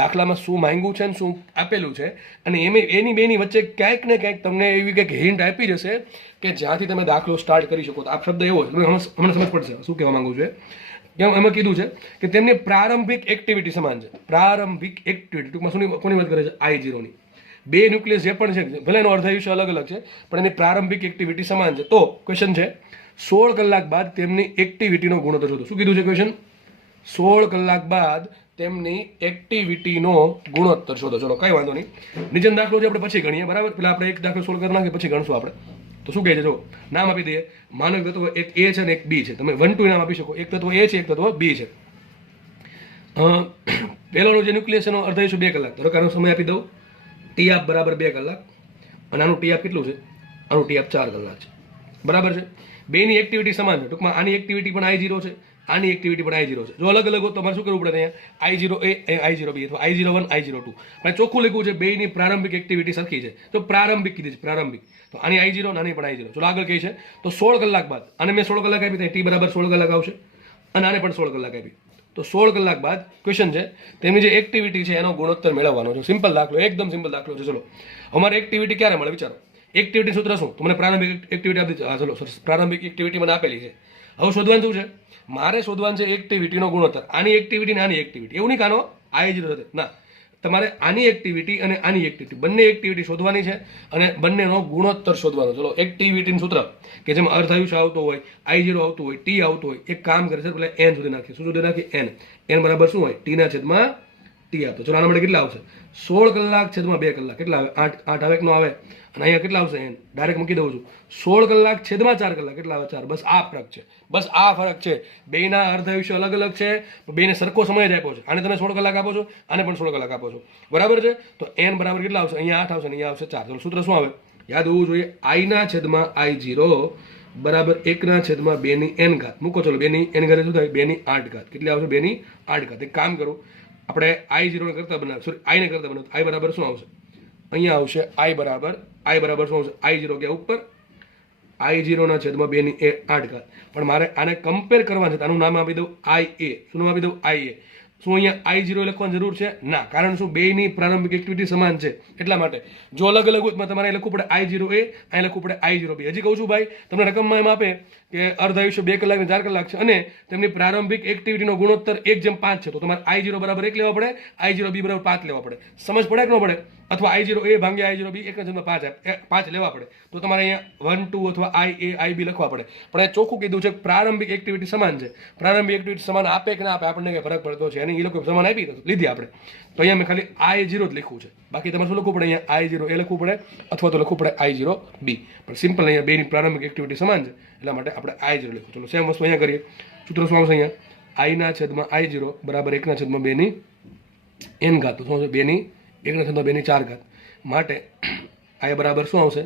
દાખલામાં શું માંગ્યું છે ને શું આપેલું છે, અને એની બેની વચ્ચે ક્યાંક ને ક્યાંક તમને એવી કંઈક હિન્ટ આપી જશે કે જ્યાંથી તમે દાખલો સ્ટાર્ટ કરી શકો. તો આ શબ્દ એવો છે, હમણાં સમજ પડશે શું કહેવા માંગુ છું. કેમ એમાં કીધું છે કે તેમની પ્રારંભિક એક્ટિવિટી સમાન છે. પ્રારંભિક એક્ટિવિટી ટૂંકમાં કોની વાત કરે છે? I0 ની. 2 ન્યુક્લિયસ જે પણ છે, ભલે એનો અર્ધાયુષ્ય અલગ અલગ છે, પણ એની પ્રારંભિક એક્ટિવિટી સમાન છે. તો ક્વેશ્ચન છે 16 કલાક બાદ તેમની એક્ટિવિટીનો ગુણોત્તર શોધો. શું કીધું છે ક્વેશ્ચન? 16 કલાક બાદ તેમની એક્ટિવિટીનો ગુણોત્તર શોધો. ચલો કઈ વાંધો નહીં. નીચેનો દાખલો છે આપણે પછી ગણીએ. બરાબર? પેલા આપણે એક દાખલો સોલ્વ કરી નાખીએ, પછી ગણશું આપણે. તો શું કહે છે? જો નામ આપી દઈએ. માનક તત્વ એક એ છે અને એક બી છે. તમે 1 2 નામ આપી શકો. એક તત્વ એ છે, એક તત્વ બી છે. પહેલાનો જે ન્યુક્લિયસ એનો અર્ધાયુષ્ય 2 કલાક. ધારો કે આનો સમય આપી દઉં, ટી આપ બરાબર 2 કલાક, અને આનું ટી આપ કેટલું છે? આનું ટી આપ 4 કલાક છે. બરાબર છે? બેની એક્ટિવિટી સમાન છે. ટૂંકમાં આની એક્ટિવિટી પણ I0 છે, આની એક્ટિવિટી પણ I0 છે. જો અલગ અલગ હોય તો તમારે શું કરવું પડે? અહીંયા I0A, I0B અથવા I01, I02. પણ ચોખ્ખું લખ્યું છે બેની પ્રારંભિક એક્ટિવિટી સરખી છે. તો પ્રારંભિક કીધી છે, પ્રારંભિક. તો આની I0 આની પણ I0. ચલો આગળ કહી છે તો 16 કલાક બાદ, આને મેં 16 કલાક આપી, ટી બરાબર 16 કલાક આવશે, અને આને પણ 16 કલાક આપી. તો 16 કલાક બાદ ક્વેશ્ચન છે તેમની જે એક્ટિવિટી છે એનો ગુણોત્તર મેળવવાનો છે. સિમ્પલ દાખલો, એકદમ સિમ્પલ દાખલો છે. ચલો અમારે એક્ટિવિટી ક્યારે મળે વિચારો. એક્ટિવિટી સૂત્ર શું? તો મને પ્રારંભિક એક્ટિવિટી આપી. હા ચલો સરસ, પ્રારંભિક એક્ટિવિટી મને આપેલી છે. હવે શોધવાનું શું છે? મારે શોધવાનું છે એક્ટિવિટીનો ગુણોત્તર. આની એક્ટિવિટી ને આની એક્ટિવિટી. એવું નહીં કાનો I0 સાથે ના, તમારે આની એક્ટિવિટી અને આની એક્ટિવિટી બંને એક્ટિવિટી શોધવાની છે અને બંનેનો ગુણોત્તર શોધવાનો. ચલો એક્ટિવિટીનું સૂત્ર કે જેમાં અર્ધાયુષ્ય આવતો હોય, I0 આવતું હોય, ટી આવતું હોય, એક કામ કરે છે પેલા n સુધી નાખીએ. શું સુધી નાખીએ? n બરાબર શું હોય? ટી ના છેદમાં ટી આપતો. ચલો આના માટે કેટલા આવશે? 16 કલાક છેદમાં 2 કલાક કેટલા આવે? 8 આવે કે ન આવે? અને અહીંયા કેટલા આવશે? n ડાયરેક્ટ મૂકી દઉં છું. 16 કલાક છેદમાં 4 કલાક કેટલા આવે? 4. બસ આ ફરક છે. બસ આ ફરક છે. બેના અર્ધાયુષ્ય અલગ અલગ છે, બેને સરખો સમય જ આપ્યો છે. આને તમે 16 કલાક આપો છો, આને પણ 16 કલાક આપો છો. બરાબર છે? તો n બરાબર કેટલા આવશે? અહીંયા 8 આવશે, અહીંયા આવશે 4. ચલો સૂત્ર શું આવે? યાદ હોવું જોઈએ. I ના છેદમાં I0 બરાબર 1 ના છેદમાં 2 ની n ઘાત. મૂકો. ચલો 2 ની n ઘાત શું થાય? 2 ની 8 ઘાત. કેટલી આવશે? 2 ની 8 ઘાત. એક કામ કરું, આપણે I0 ને કરતા બનાવ, સોરી I ને કરતા બનાવ. I બરાબર શું આવશે? અહીંયા આવશે I બરાબર શું આવશે? I0 ગયા ઉપર, I0 ના છેદમાં 2 ની 8 ઘાત. પણ મારે આને કમ્પેર કરવા છે. આનું નામ આપી દઉં IA. શું નામ આપી દઉં? IA. શું અહીંયા I0 લખવાની જરૂર છે? ના. કારણ શું? બેની પ્રારંભિક એક્ટિવિટી સમાન છે એટલા માટે. જો અલગ અલગ હોય તો તમારે અહીં લખવું પડે I0A, અહીં લખવું પડે I0B. હજી કહું છું ભાઈ, તમને રકમમાં એમ આપે કે અર્ધ આયુષ્ય 2 કલાક ને 4 કલાક છે અને તેમની પ્રારંભિક એક્ટિવિટીનો ગુણોત્તર 1:5 છે, તો તમારે I0 બરાબર 1 લેવા પડે, I0B બરાબર 5 લેવા પડે. સમજ પડે કે ન પડે? અથવા I0A ભાગ્યા I0B 1/5 લેવા પડે. તો તમારે અહીંયા 1, 2 અથવા IA, IB લખવા પડે. પણ એ ચોખ્ખું કીધું છે પ્રારંભિક એક્ટિવિટી સમાન છે. પ્રારંભિક એક્ટિવિટી સમાન આપે કે ના આપે આપણને કઈ ફરક પડતો છે, અને એ લોકો સમાન આપી લીધી આપણે, તો અહીંયા મેં ખાલી I0 જ લખ્યું છે. બાકી તમારે શું લખવું પડે? અહીંયા I0A લખવું પડે અથવા તો લખવું પડે I0B. પણ સિમ્પલ અહીંયા બેની પ્રારંભિક એક્ટિવિટી સમાન છે એટલા માટે આપણે I0 લખ્યું. ચલો સેમ વસ્તુ અહીંયા કરીએ. સૂત્ર શું આવશે? અહીંયા I/I0 બરાબર 1/2 n ઘાત. તો શું આવશે? 1/2 ઘાત. માટે I બરાબર શું આવશે?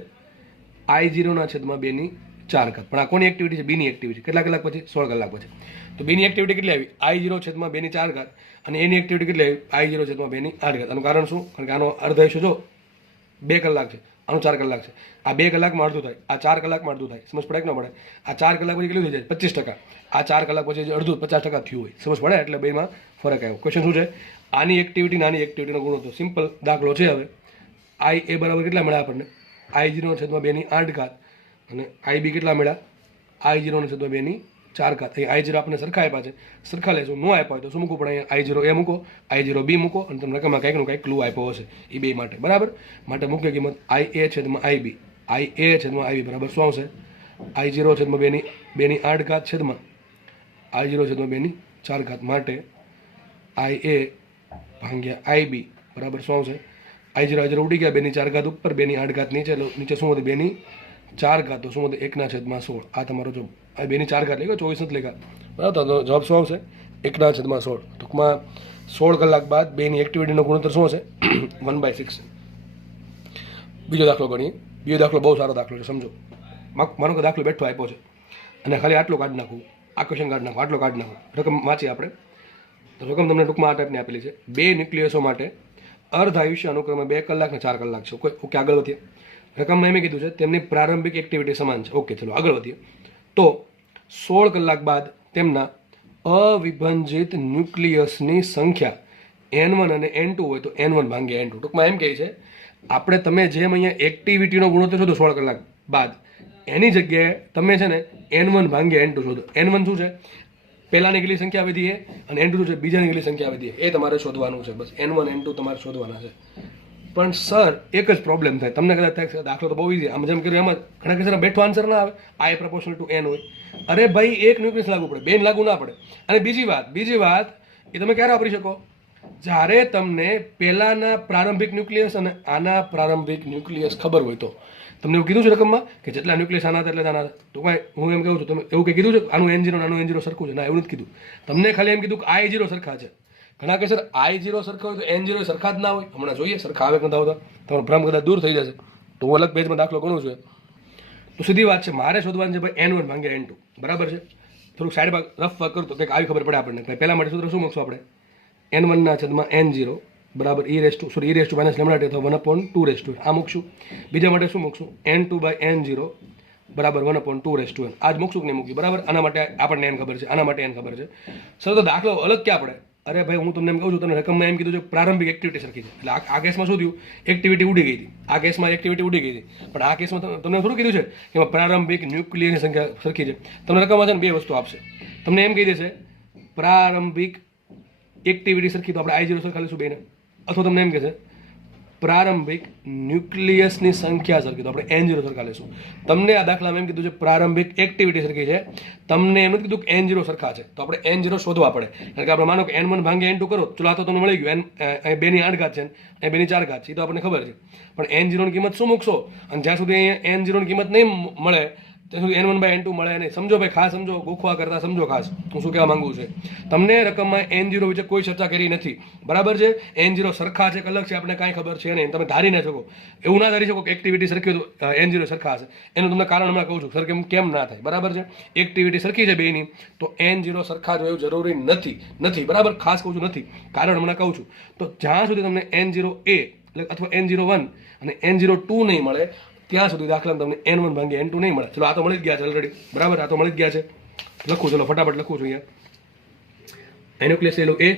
I0/2 ઘાત. પણ આ કોની એક્ટિવિટી છે? બીની એક્ટિવિટી. કેટલા કલાક પછી? 16 કલાક પછી. તો બીની એક્ટિવિટી કેટલી આવી? I0/2 ઘાત. અને એની એક્ટિવિટી કેટલી આવી? I0/2 ઘાત. આનું કારણ શું? કારણ કે આનો અર્ધ આયુષ્ય જો 2 કલાક છે, આનું 4 કલાક છે. આ 2 કલાકમાં અડધું થાય, આ 4 કલાકમાં અડધું થાય. સમજ પડે કે ન પડે? આ 4 કલાક પછી કેટલું થઈ જાય? 25%. આ 4 કલાક પછી અડધું 50% થયું હોય. સમજ પડે? એટલે બેમાં ફરક આવ્યો. ક્વેશ્ચન શું છે? આની એક્ટિવિટી નાની એક્ટિવિટીનો ગુણોત્તર. સિમ્પલ દાખલો છે. હવે IA બરાબર કેટલા મળ્યા આપણને? I0/2 ઘાત. અને IB કેટલા મળ્યા? I0/2 ઘાત. અહીં I0 આપણને સરખા આપ્યા છે, સરખા લેશું. ન આપ્યા હોય તો શું મૂકવું પડે? અહીંયા I0A મૂકો, I0B મૂકો, અને તમને રકમમાં કંઈકનું કંઈક ક્લુ આપ્યો હશે એ બે માટે. બરાબર? માટે મુખ્ય કિંમત IA/IB. IA/IB બરાબર શું આવશે? I0/2 ઘાત છેદમાં I0/2 ઘાત. માટે IA ભાગ્યા IB બરાબર શું આવશે? I0 ઉડી ગયા, 2 ઘાત ઉપર, 2 ઘાત નીચે. નીચે શું હતું? 2 ઘાત. તો શું હતું? 1/16. આ તમારો જો 2 ઘાત લઈ ગયો, 24 નથી લેખા. બરાબર? તો જવાબ શું આવશે? 1/16. ટૂંકમાં 16 કલાક બાદ બેની એક્ટિવિટીનો ગુણોત્તર શું હશે? 1/6. બીજો દાખલો ગણીએ. બીજો દાખલો બહુ સારો દાખલો છે, સમજો. માનો કે દાખલો બેઠો આપ્યો છે અને ખાલી આટલું કાઢી નાખવું, આ ક્વેશ્ચન કાઢી નાખવું, આટલો કાઢી નાખવું. રકમ વાંચીએ આપણે. તો રકમ તમને ટૂંકમાં આ ટાઈપની આપેલી છે. 2 ન્યુક્લિયસો માટે અર્ધ આયુષ્ય અનુક્રમે 2 કલાક ને 4 કલાક છે. ઓકે, આગળ વધીએ. રકમમાં એમ કીધું છે તેમની પ્રારંભિક એક્ટિવિટી સમાન છે. ઓકે, ચલો આગળ વધીએ. તો 16 કલાક બાદ તેમના અવિભાજિત ન્યુક્લિયસની સંખ્યા N1 અને N2 હોય તો N1 ભાગ્યા N2. ટૂંકમાં એમ કહે છે આપણે તમે જેમ અહીંયા એક્ટિવિટીનો ગુણોત્તર શોધો 16 કલાક બાદ, એની જગ્યાએ તમે છે ને N1 ભાગ્યા N2 શોધો. N1 શું છે? પહેલાની કેટલી સંખ્યા વધી છે, અને N2 શું છે? બીજાની કેટલી સંખ્યા વધી છે, એ તમારે શોધવાનું છે. બસ N1 N2 તમારે શોધવાના છે. પણ સર એક જ પ્રોબ્લેમ થાય તમને, કદાચ થાય દાખલો તો બહુ ઇઝી, આમ જેમ કર્યું એમાં ઘણા કેસમાં બેઠો આન્સર ના આવે. I પ્રપોર્શનલ ટુ N હોય. અરે ભાઈ, એક ન્યુક્લિયસ લાગુ પડે, 2 લાગુ ના પડે. અને બીજી વાત એ તમે ક્યારે વાપરી શકો? જ્યારે તમને પહેલાના પ્રારંભિક ન્યુક્લિયસ અને આના પ્રારંભિક ન્યુક્લિયસ ખબર હોય તો. તમને એવું કીધું છે રકમમાં કે જેટલા ન્યુક્લિયસ આના હતા એટલે આના હતા? તો કાંઈ હું એમ કહું છું, તમે એવું કંઈ કીધું છે આનું N0 આનું N0 સરખું છે? ના, એવું નથી કીધું. તમને ખાલી એમ કીધું કે I0 સરખા છે. ઘણા કે સર I0 સરખા હોય તો N0 સરખા જ ના હોય. હમણાં જોઈએ સરખા આવે કે નથી આવતા, તમારો ભ્રમ કદાચ દૂર થઈ જશે. તો હું અલગ પેજમાં દાખલો ગણું છું. તો સીધી વાત છે, મારે શોધવાનું છે ભાઈ N1 ભાગ્યા N2. બરાબર છે? થોડુંક સાઈડમાં રફ વર્ક કરું તો કંઈક આવી ખબર પડે આપણને. પહેલા માટે સૂત્ર શું મૂકશું આપણે? N1/N0 બરાબર e -λ અથવા 1/2. આ મૂકશું. બીજા માટે શું મૂકશું? N2/N0 બરાબર 1/2. આ જ મૂકશું કે નહીં મૂક્યું? બરાબર. આના માટે આપણને N ખબર છે, આના માટે N ખબર છે. સર તો દાખલો અલગ ક્યાં પડે? અરે ભાઈ, હું તમને એમ કહું છું, તમને રકમમાં એમ કીધું છે પ્રારંભિક એક્ટિવિટી સરખી છે. એટલે આ કેસમાં શું થયું? એક્ટિવિટી ઉડી ગઈ હતી. આ કેસમાં એક્ટિવિટી ઉડી ગઈ હતી. પણ આ કેસમાં તમને થોડું કીધું છે કે એમાં પ્રારંભિક ન્યુક્લિયસની સંખ્યા સરખી છે. તમને રકમમાં છે ને 2 વસ્તુ આપશે. તમને એમ કહી દેશે પ્રારંભિક એક્ટિવિટી સરખી, તો આપણે I0 સરખા લઈશું બેને. અથવા તમને એમ કહેશે પ્રારંભિક ન્યુક્લિયસની સંખ્યા સરખી, તો આપણે N0 સરખા લઈશું. તમને આ દાખલામાં એમ કીધું છે પ્રારંભિક એક્ટિવિટી સરખી છે, તમને એમ કીધું કે N0 સરખા છે, તો આપણે N0 શોધવા પડે. કારણ કે આપણે માનો કે N1 ભાગ્યા N2 કરો, ચલો આ તો તમને મળી ગયું. અહીં 2 ઘાત છે અને 2 ઘાત છે, એ તો આપણને ખબર છે. પણ N0 ની કિંમત શું મૂકશો? અને જ્યાં સુધી અહીંયા N0 ની કિંમત નહીં મળે ત્યાં સુધી N1/N2 મળે નહીં. સમજો ભાઈ, ખાસ સમજો, ગોખવા કરતા સમજો ખાસ હું શું કહેવા માંગુ છું. તમને રકમમાં N0 વિશે કોઈ ચર્ચા કરી નથી. બરાબર છે? N0 સરખા છે કે અલગ છે આપણે કાંઈ ખબર છે નહીં. તમે ધારી ના શકો, એવું ના ધારી શકો કે એક્ટિવિટી સરખી હોય તો N0 સરખા હશે. એનું તમને કારણ હમણાં કહું છું સર કેમ ના થાય. બરાબર છે? એક્ટિવિટી સરખી છે બેની, તો N0 સરખા જ એવું જરૂરી નથી. બરાબર? ખાસ કહું છું નથી, કારણ હમણાં કહું છું. તો જ્યાં સુધી તમને N0A અથવા N01 અને N02 નહીં મળે ત્યાં સુધી દાખલામાં તમને N1 ભાગ્યા N2 નહીં મળે. ચલો આ તો મળી જ ગયા છે ઓલરેડી. બરાબર? આ તો મળી જ ગયા છે. લખું, ચલો ફટાફટ લખું છું. અહીંયા ન્યુક્લિયસ લઈ લો A,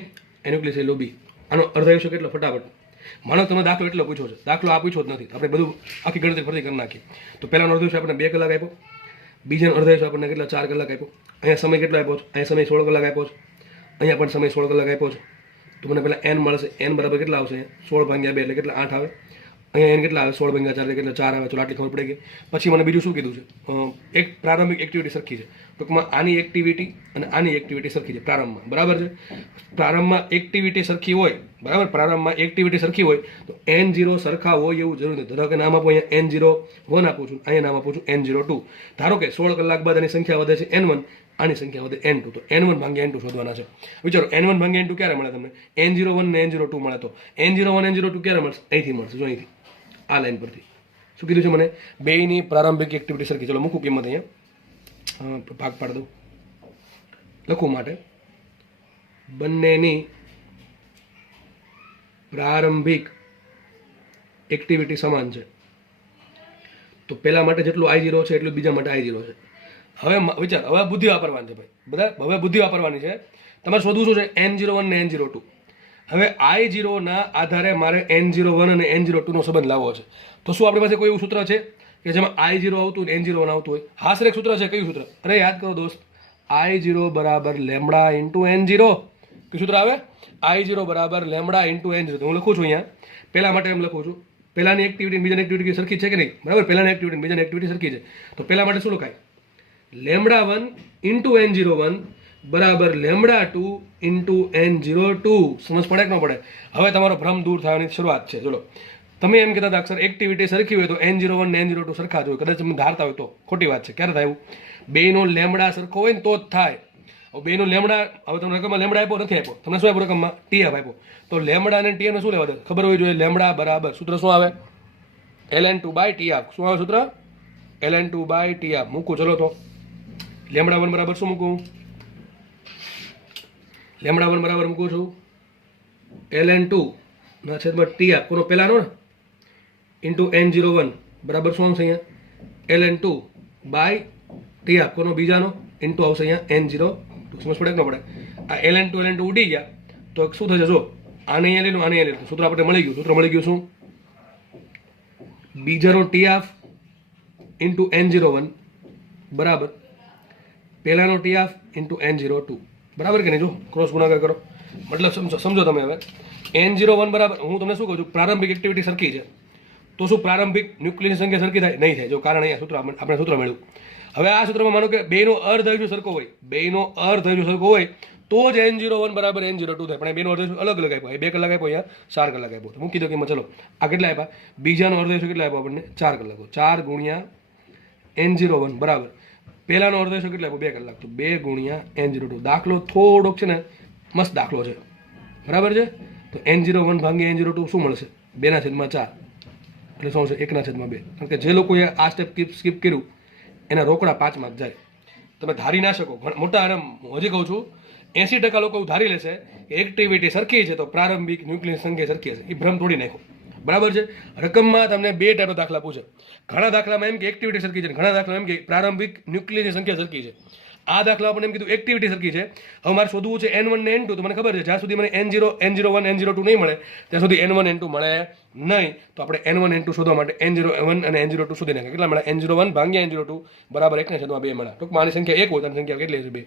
ન્યુક્લિયસ લો બી. આનો અર્ધાયુષ્ય કેટલો ફટાફટ માનો તમે દાખલો એટલો પૂછો છે, દાખલો આ પૂછો જ નથી, આપણે બધું આખી ગણતરી ફરતી કરી નાખી. તો પહેલાનો અર્ધાયુષ્ય આપણને 2 કલાક આપ્યો, બીજાનો અર્ધાયુષ્ય આપણને કેટલા 4 કલાક આપ્યો, અહીંયા સમય કેટલો આપ્યો છે, અહીંયા સમય 16 કલાક આપ્યો છે, અહીંયા પણ સમય 16 કલાક આપ્યો છે. તો મને પહેલાં n મળશે, n બરાબર કેટલા આવશે, 16 ભાગ્યા 2 એટલે કેટલા 8 આવે, અહીંયા n કેટલા આવે 16 ભાગ્યા 4 એટલે કેટલા 4 આવે. ચલો આટલી ખબર પડી ગઈ. પછી મને બીજું શું કીધું છે, એક પ્રારંભિક એક્ટિવિટી સરખી છે, ટૂંકમાં આની એક્ટિવિટી અને આની એક્ટિવિટી સરખી છે પ્રારંભમાં, બરાબર છે. પ્રારંભમાં એક્ટિવિટી સરખી હોય, બરાબર, પ્રારંભમાં એક્ટિવિટી સરખી હોય તો n0 સરખા હોય એવું જરૂર નથી. ધારો કે નામ આપો, અહીંયા n01 આપું છું, અહીંયા નામ આપું છું n02. ધારો કે 16 કલાક બાદ આની સંખ્યા વધે છે n1, આની સંખ્યા વધે n2, તો n1 ભાગ્યા n2 શોધવાના છે. વિચારો n1 ભાગ્યા n2 ક્યારે મળે તમને, n01 ને n02 મળે, તો n01 n02 ક્યારે મળશે, અહીંથી મળશે, જો અહીંથી આ લાઈન પરથી. શું કીધું છે મને, બેયની પ્રારંભિક એક્ટિવિટી સરખી. ચલો મૂકું કિંમત અહીંયા, ભાગ પાડી દઉં લખવું માટે, બંનેની પ્રારંભિક એક્ટિવિટી સમાન છે. તો પહેલા માટે જેટલું I0 છે એટલું બીજા માટે I0 છે. હવે વિચાર, હવે બુદ્ધિ વાપરવાની છે ભાઈ બધા, હવે બુદ્ધિ વાપરવાની છે. તમારે શોધવું શું છે, n01 ને n02. હવે I0 ના આધારે મારે n01 અને n02 નો સંબંધ લાવવો છે. તો શું આપણી પાસે કોઈ એવું સૂત્ર છે કે જેમાં I0 આવતું ને n01 આવતું હોય? હા સર એક સૂત્ર છે. કયું સૂત્ર? અરે યાદ કરો દોસ્ત, I0 બરાબર લેમડા ઇન્ટુ n0. કયું સૂત્ર આવે? I0 બરાબર લેમડા ઇન્ટુ n0. તો હું લખું છું અહીંયા, પહેલા માટે એમ લખું છું, પહેલાની એક્ટિવિટી બીજાની એક્ટિવિટી સરખી છે કે નહીં, બરાબર, પહેલાની એક્ટિવિટી બીજાની એક્ટિવિટી સરખી છે. તો પહેલા માટે શું લખાય, લેમડા 1 ઇન્ટુ n01 બરાબર લેમડા 2 ઇન્ટુ n02. સમજ પડે કે ન પડે? હવે તમારો ભ્રમ દૂર થવાની શરૂઆત છે. ચલો, તમે એમ કહેતા હતા અક્ષર એક્ટિવિટી સરખી હોય તો n01 ને n02 સરખા જ હોય, કદાચ તમે ધારતા હોય તો ખોટી વાત છે. ક્યારે થાય એવું? બેનો લેમડા સરખો હોય ને તો જ થાય. હવે બેનો લેમડા, હવે તમને રકમમાં લેમડા આપ્યો નથી આપ્યો, તમને શું આપ્યો રકમમાં? TF આપ્યો. તો લેમડા અને TF ને શું લેવા દે, ખબર હોવી જોઈએ. લેમડા બરાબર સૂત્ર શું આવે, ln2 બાય TF. શું આવે સૂત્ર? ln2 by TF. મૂકું ચલો તો, લેમડા 1 બરાબર શું મૂકું, લેમડા 1 બરાબર મૂકું છું ln2 ના છેદમાં TF, કોનો પહેલાનો ને, ઇન્ટુ n01 બરાબર શું આવશે અહીંયા ln2 બાય TF, કોનો બીજાનો, ઇન્ટુ આવશે અહીંયા n02. સમજ પડે કે ન પડે? આ ln2 ઉડી ગયા તો શું થશે, જો આને અહીંયા લઈ લો, આને અહીંયા લઈ લો, સૂત્ર આપણે મળી ગયું. સૂત્ર મળી ગયું શું, બીજાનો TF ઇન્ટુ n01 બરાબર પહેલાનો TF ઇન્ટુ n02, બરાબર કે નહીં? જો ક્રોસ ગુણાકાર કરો, મતલબ સમજો તમે. હવે n01 બરાબર, હું તમને શું કહું છું, પ્રારંભિક એક્ટિવિટી સરખી છે તો શું પ્રારંભિક ન્યુક્લિયસની સંખ્યા સરખી થાય? નહીં થાય. જો કારણ અહીંયા સૂત્ર આપણે સૂત્ર મળ્યું. હવે આ સૂત્રમાં માનો કે બેનો અર્ધાયુષ્ય સરખો હોય, બેનો અર્ધાયુષ્ય સરખો હોય તો જ n01 બરાબર n02 થાય. પણ બેનો અર્ધાયુષ્ય અલગ અલગ આપ્યો, 2 કલાક આપ્યો, અહીંયા 4 કલાક આપ્યો. તો મૂકી દો કિંમત. ચલો આ કેટલા આપ્યા, બીજાનો અર્ધાયુષ્ય કેટલા આપ્યો આપણને, 4 કલાકો. 4 ગુણ્યા n01 બરાબર પહેલાનો અર્ધાયુષ્ય કેટલા આપ્યો, 2 કલાક. તો 2 ગુણ્યા n02. દાખલો થોડોક છે ને મસ્ત દાખલો છે, બરાબર છે. તો n01 ભાગ્યા n02 શું મળશે, 2/4, એટલે શું આવશે 1/2. કારણ કે જે લોકોએ આ સ્ટેપ સ્કીપ કર્યું એના રોકડા 5 માર્ક જાય. તમે ધારી ના શકો. મોટા, અને હજી કહું છું 80% લોકો ધારી લેશે કે એક્ટિવિટી સરખી છે તો પ્રારંભિક ન્યુક્લિયસ સંખ્યા સરખી હશે. એ ભ્રમ તોડી નાખો, બરાબર છે. રકમમાં તમને 2 ટાઈપના દાખલા પૂછે. ઘણા દાખલામાં એમ કે એક્ટિવિટી સરખી છે, ઘણા દાખલામાં એમ કે પ્રારંભિક ન્યુક્લિયસની સંખ્યા સરખી છે. આ દાખલા આપણે એમ કીધું એક્ટિવિટી સરખી છે. હવે મારે શોધવું છે n1 ને n2. તો મને ખબર છે જ્યાં સુધી મને n01 n02 નહીં મળે ત્યાં સુધી n1 n2 મળે નહીં. તો આપણે n1 n2 શોધવા માટે n01 અને n02 શોધી નાખીએ. કેટલા મળે, n01 ભાગ્યા n02 બરાબર 1/2 મળે. ટૂંકમાં આની સંખ્યા 1 હોય તો આની સંખ્યા કેટલી હશે, 2.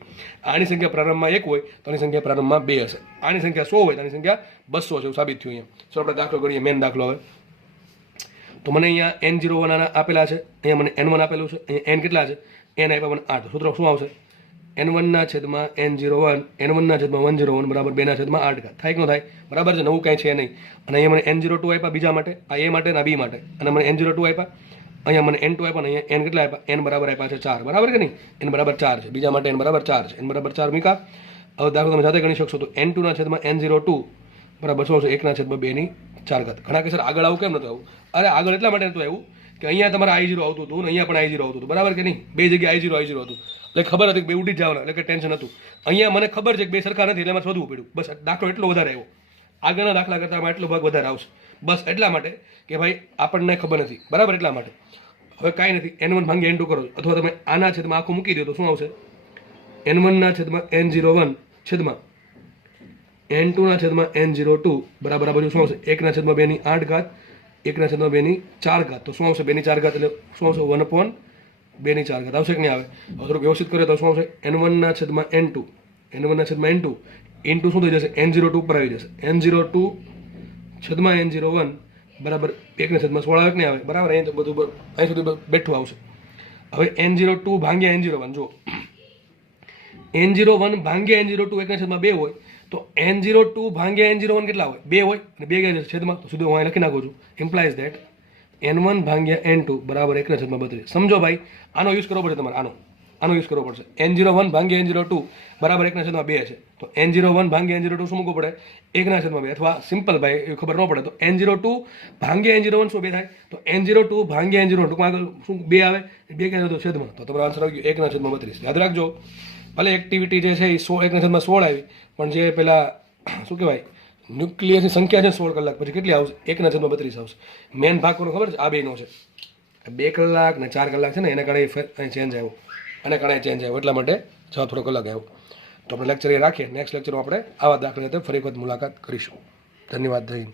આની સંખ્યા પ્રારંભમાં 1 હોય તો આની સંખ્યા પ્રારંભમાં 2 હશે. આની સંખ્યા 100 હોય તો આની સંખ્યા 200 છે, એવું સાબિત થયું અહીંયા. તો આપણે દાખલો કરીએ, મેન દાખલો. હવે તો મને અહીંયા n01 આપેલા છે, અહીંયા મને n1 આપેલું છે, અહીંયા n કેટલા છે, n આપ્યા મને 8. સૂત્ર શું આવશે, n1 ના છેદમાં n01, n1 ના છેદમાં 101 બરાબર 2/8. થાય કે ન થાય? બરાબર છે, નવું કાંઈ છે નહીં. અને અહીંયા મને n02 આપ્યા બીજા માટે, આ a માટે અને b માટે, અને મને n02 આપ્યા, અહીંયા મને n2 આપ્યા, અને અહીંયા n કેટલા આપ્યા, n બરાબર આપ્યા છે 4, બરાબર કે નહીં? n બરાબર 4 છે, બીજા માટે n બરાબર 4 છે, n બરાબર 4 મીકા. હવે દાખલો તમે જાતે ગણી શકશો. તો n2 ના છેદમાં n02 બરાબર શું આવશે, 1/2/4. ઘણા કે સર આગળ આવું કેમ નતું આવું? અરે આગળ એટલા માટે નતું આવ્યું કે અહીંયા તમારે I0 આવતું હતું ને અહીંયા પણ I0 આવતું હતું, બરાબર કે નહીં? બે જગ્યાએ I0 હતું, એટલે ખબર હતી કે બે ઉડી જ જવાના, એટલે કે ટેન્શન હતું. અહીંયા મને ખબર છે કે બે સરખા નથી, એટલે મારે શોધવું પડ્યું. બસ દાખલો એટલો વધારે આવ્યો, આગળના દાખલા કરતાં આમાં એટલો ભાગ વધારે આવશે. બસ એટલા માટે કે ભાઈ આપણને ખબર નથી, બરાબર, એટલા માટે. હવે કાંઈ નથી, n1 ભાગ્યા n2 કરો, અથવા તમે આના છેદમાં આખું મૂકી દો તો શું આવશે, n1 ના છેદમાં n01 છેદમાં n2/n02 બરાબર આ બાજુ શું આવશે 1/2 1/2 તો શું આવશે 2/4 એટલે શું આવશે 1/2 આવશે કે નહીં આવે? હવે થોડુંક વ્યવસ્થિત કરીએ તો શું આવશે n1/n2 ઇન્ટુ શું થઈ જશે n02 ઉપર આવી જશે n02/n01 બરાબર 1/16 આવે કે નહીં આવે? બરાબર અહીં તો બધું અહીં સુધી બેઠું આવશે. હવે n02 ભાગ્યા n01 જો n01 ભાગ્યા n02 1/2 હોય તો n02 ભાગ્યા n01 કેટલા હોય? 2 હોય અને 2 ગયા છેદમાં તો સીધું હું અહીં લખી નાખું છું. ઇમ્પ્લાઇઝ ધેટ n1 ભાગ્યા n2 બરાબર 1/32. સમજો ભાઈ, આનો યુઝ કરવો પડશે તમારે, આનો યુઝ કરવો પડશે. n01 ભાગ્યા n02 બરાબર 1/2 છે તો n01 ભાગ્યા n02 શું મૂકવું પડે? 1/2 અથવા સિમ્પલ ભાઈ એ ખબર ન પડે તો n02 ભાગ્યા n01 શું 2 થાય? તો n02 ભાગ્યા n01 ટૂંકમાં આગળ શું 2 આવે? 2 ક્યાં તો છેદમાં, તો તમારો આન્સર આવી ગયો 1/32. યાદ રાખજો, ભલે એક્ટિવિટી જે છે એ 1/16 આવી, પણ જે પેલા શું કહેવાય ન્યુક્લિયસની સંખ્યા છે 16 કલાક પછી કેટલી આવશે? 1/32 આવશે. મેન ભાગ કોનો ખબર છે? આ બેનો છે. 2 કલાક ને 4 કલાક છે ને એના કારણે અહીં ચેન્જ આવ્યો, અને કારણે ચેન્જ આવ્યો, એટલા માટે જવાબ થોડો કલાક આવ્યો. તો આપણે લેક્ચર એ રાખીએ. નેક્સ્ટ લેક્ચરમાં આપણે આવા દાખલા સાથે ફરી વખત મુલાકાત કરીશું. ધન્યવાદ. જય હિન્દ.